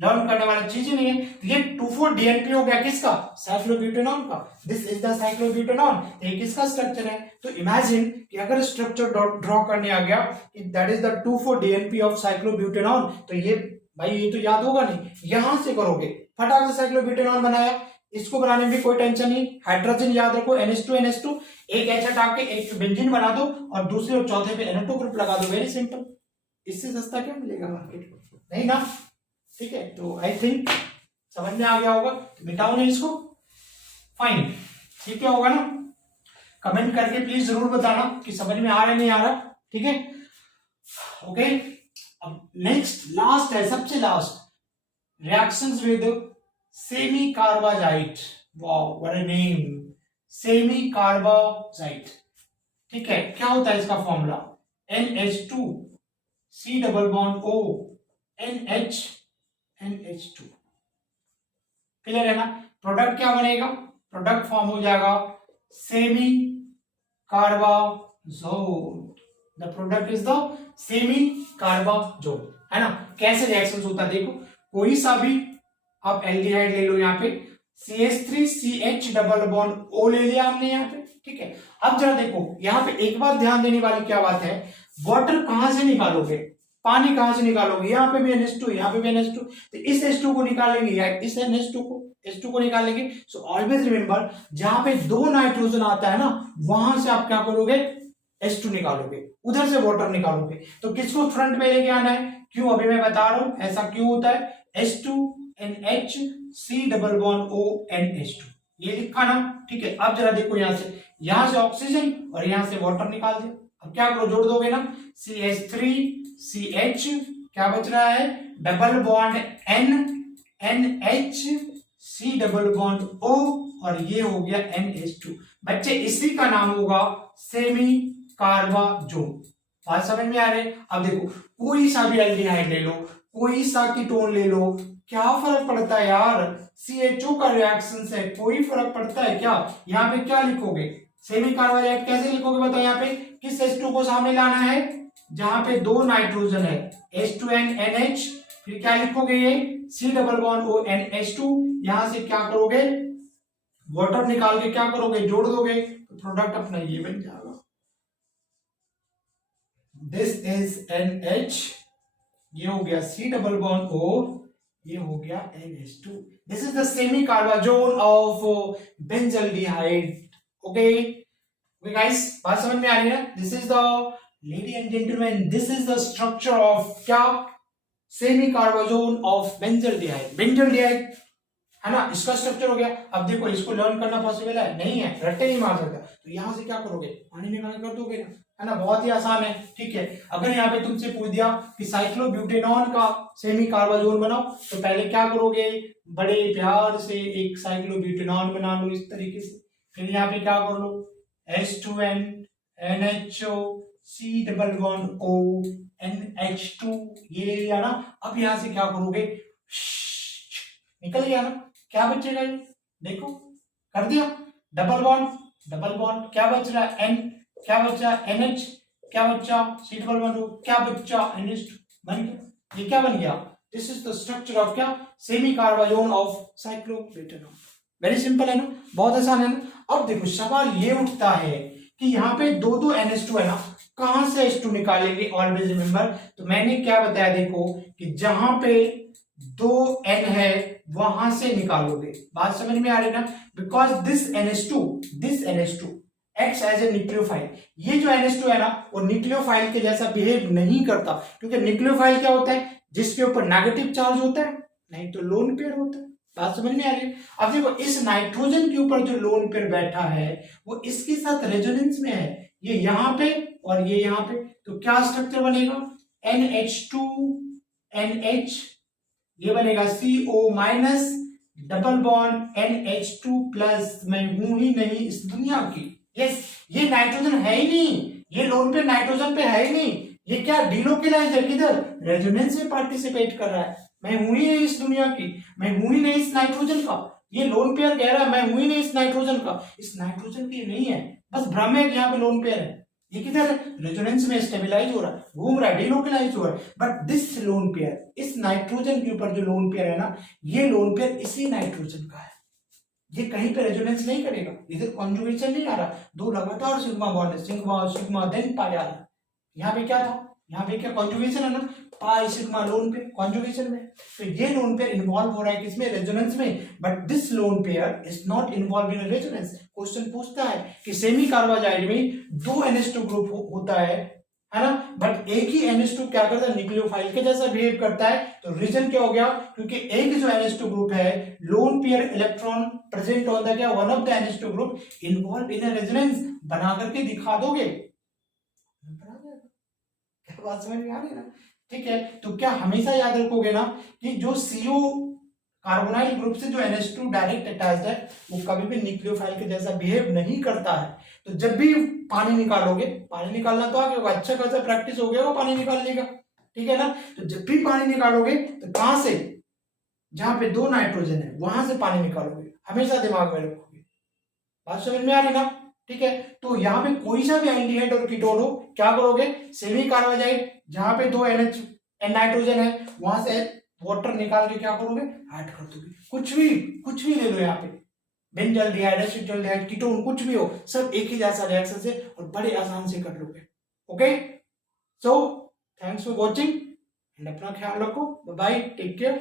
लर्न करने वाली चीज ही नहीं है। तो ये 2,4-DNP हो गया किसका, साइक्लोब्यूटेनॉन का, दिस इज द साइक्लोब्यूटेनॉन, ये किसका स्ट्रक्चर है। तो इमेजिन कि अगर स्ट्रक्चर ड्रॉ करने आ गया कि that is the 2,4-DNP of cyclobutanone, तो ये भाई ये तो याद होगा नहीं, यहां से करोगे, फटाक से साइक्लोब्यूटेनॉन बनाया, इसको बनाने में भी कोई टेंशन नहीं, हाइड्रोजन याद रखो NH2 एक H हटा के एक बेंजीन बना दो, और दूसरे और चौथे पे NO2 ग्रुप लगा दो, वेरी सिंपल, इससे सस्ता क्या मिलेगा मार्केट में, नहीं ना, ठीक है। तो आई थिंक समझ में आ गया होगा, तो मिटाओ नहीं इसको, फाइन, ठीक है, होगा ना, कमेंट करके प्लीज जरूर बताना कि समझ में आ रहा है नहीं आ रहा, ठीक है, ओके। अब नेक्स्ट लास्ट है, सबसे last, reactions with semicarbazide, wow what a name, semicarbazide, ठीक है। क्या होता है इसका formula, NH2 C double bond O NH NH2, clear है ना। प्रोडक्ट क्या बनेगा, प्रोडक्ट फॉर्म हो जाएगा semicarbazone, the product is the semicarbazone, है ना। कैसे रिएक्शंस होता है देखो, कोई सा भी आप एल्डिहाइड ले लो, यहाँ पे CH3CH डबल बॉन्ड O ले लिया हमने यहाँ पे, ठीक है। अब जरा देखो यहाँ पे एक बात ध्यान देने वाली क्या बात है, वाटर कहां से निकालोगे, पानी कहां से निकालोगे, यहाँ पे भी NH2, यहाँ पे भी NH2, तो इस H2 को निकालेंगे या इस H2 को निकालेंगे। सो ऑलवेज रिमेंबर, जहां पे 2 नाइट्रोजन आता है ना, वहां से आप क्या करोगे, H2 निकालोगे, उधर से वाटर निकालोगे, तो किसको फ्रंट में लेके आना है, क्यों, अभी मैं बता रहा हूं ऐसा क्यों होता है, H2NH, डबल बॉन्ड ONH2, ये लिखा ना, ठीक है। अब जरा देखो यहां से ऑक्सीजन और यहां से वाटर निकाल दे। अब क्या करो, जोड़ दोगे ना, CH3CH, क्या बच रहा है, double bond NNH, double bond O, और ये हो गया NH2। बच्चे इसी का नाम होगा सेमी कार्बाजोन। बात समझ में आ रही है? अब देखो, कोई सा भी एल्डिहाइड ले लो, कोई सा कीटोन ले लो, क्या फर्क पड़ता है यार, CHO का रिएक्शन से कोई फर्क पड़ता है क्या? यहाँ पे क्या लिखोगे, सेमी कार्बाइड कैसे लिखोगे बताओ? यहाँ पे किस H2 को सामने लाना है, जहां पे दो नाइट्रोजन है, H2NNH, फिर क्या लिखोगे, ये C डबल बॉन्ड ONH2, यहां से क्या करोगे, वाटर निकाल के क्या करोगे, जोड़ दोगे, तो प्रोडक्ट अपना ये बन जाएगा, दिस इज NH, ये हो गया C डबल बॉन्ड O, ये हो गया NH2। This is the semicarbazone of benzaldehyde. Okay guys, बात समझ में आ रही है? This is the, lady and gentleman, this is the structure of क्या, semicarbazone of benzaldehyde. Benzaldehyde है ना, इसका स्ट्रक्चर हो गया। अब देखो, इसको लर्न करना पॉसिबल है नहीं है, रट्टे नहीं मार सकता, तो यहां से क्या करोगे, पानी निकाल कर दोगे ना, है ना, बहुत ही आसान है। ठीक है, अगर यहाँ पे तुमसे पूछ दिया कि साइक्लोब्यूटेनॉन का सेमी कार्बाजोन बनाओ, तो पहले क्या करोगे, बड़े प्यार से एक साइक्लोब्यूटेनॉन बना लो इस तरीके से, फिर यहाँ पे क्या कर लो, H2N NHO C double bond O NH2, ये ले लिया ना। अब यहां से क्या करोगे, निकल गया ना, क्या बचेगा, ये देखो, कर दिया, डबल बॉन्ड, क्या बच रहा है, N, क्या बचा, NH, क्या बचा, C डबल बॉन्ड O, क्या बचा, NH2, बन गया। ये क्या बन गया, this is the structure of क्या, semicarbazone of साइक्लोब्यूटेनॉन। Very simple है ना, बहुत आसान है ना। अब देखो, सवाल ये उठता है कि यहाँ पे दो NH2 है ना, कहां से H2 निकालेंगे, ऑलवेज रिमेंबर। तो मैंने क्या बताया, देखो कि जहां पे दो N है वहां से निकालोगे। बात समझ में आ रही ना, because this NH2 acts as a nucleophile. ये जो NH2 है ना, वो न्यूक्लियोफाइल के जैसा बिहेव नहीं करता, क्योंकि न्यूक्लियोफाइल क्या होता है, जिसके ऊपर नेगेटिव चार्ज होता है, नहीं तो लोन पेयर होता है। बात समझ में आ रही है? अब देखो, इस नाइट्रोजन के ऊपर जो लोन पेयर बैठा है वो इसके साथ रेजोनेंस में है, ये यहां पे और ये यहां पे, तो क्या स्ट्रक्चर बनेगा, NH2NH, ये बनेगा CO minus, double bond NH2 plus. मैं हूं ही नहीं इस दुनिया की, यस, ये नाइट्रोजन है ही नहीं, ये लोन पेयर नाइट्रोजन पे है ही नहीं, ये क्या डिलोकिलाइज है, किधर, रेजोनेंस में पार्टिसिपेट कर रहा है। मैं हूं ही नहीं इस दुनिया की, मैं हूं ही नहीं इस नाइट्रोजन का, ये लोन पेयर कह रहा है मैं हूं ही नहीं इस नाइट्रोजन का, इस नाइट्रोजन की नहीं है, बस भ्रम है कि यहाँ पे लोन पेयर है। ये किधर है, रेजोनेंस में स्टेबिलाइज हो रहा है, घूम रहा है, डिलोकिलाइज हो रहा है, बट दिस लोन पेयर, इस नाइट्रोजन के ऊपर जो लोन पेयर है ना, ये लोन पेयर इसी नाइट्रोजन का है, ये कहीं पे रेजोनेंस नहीं करेगा, इधर कॉन्जुगेशन नहीं आ रहा, दो लगातार सिग्मा बॉन्ड है, सिग्मा सिग्मा देन पाई आ रहा। यहाँ पे क्या था, यहाँ पे क्या कॉन्जुगेशन है ना, pi sigma lone pair conjugation में, तो ये लोन पेयर इन्वॉल्व हो रहा है किसमें, रेजोनेंस में, but this lone pair is not involve in resonance. Question पूछता है कि सेमी कार्बाजाइड में दो NH2 ग्रुप होता है ना, बट एक ही NH2 क्या करता है, न्यूक्लियोफाइल के जैसा बिहेव करता है, तो रीजन क्या हो गया, क्योंकि एक जो NH2 ग्रुप है, लोन पेयर इलेक्ट्रॉन प्रेजेंट होता है क्या, one of the NH2 group involve in resonance, बना करके दिखा दोगे, क्या बात समझ में आ रही है ना। ठीक है, तो क्या हमेशा याद रखोगे ना कि जो CO कार्बोनाइल ग्रुप से जो NH2 डायरेक्ट अटैच्ड है, वो कभी भी न्यूक्लियोफाइल के जैसा बिहेव नहीं करता है। तो जब भी पानी निकालोगे, पानी निकालना तो आ गया होगा, अच्छा खासा प्रैक्टिस हो गया होगा पानी निकालने का, ठीक है ना। तो जब भी पानी निकालोगे तो कहां से, जहां पे दो नाइट्रोजन है वहां से पानी निकालोगे, हमेशा दिमाग में रखोगे। बात समझ में आ रही ना, ठीक है। तो यहाँ पे कोई सा भी एल्डिहाइड और कीटोन हो, क्या करोगे, सेमी कार्बाजाइड जहां पे दो NH नाइट्रोजन है वहां से वाटर निकाल के क्या करोगे, ऐड कर दोगे। कुछ भी ले लो, यहाँ पे बेंजल्डिहाइड, एसिटल्डिहाइड, कीटोन कुछ भी हो, सब एक ही जैसा रिएक्शन से और बड़े आसान से कर लोगे। Okay, so thanks for watching and अपना ख्याल रखो, बाय बाय, टेक केयर।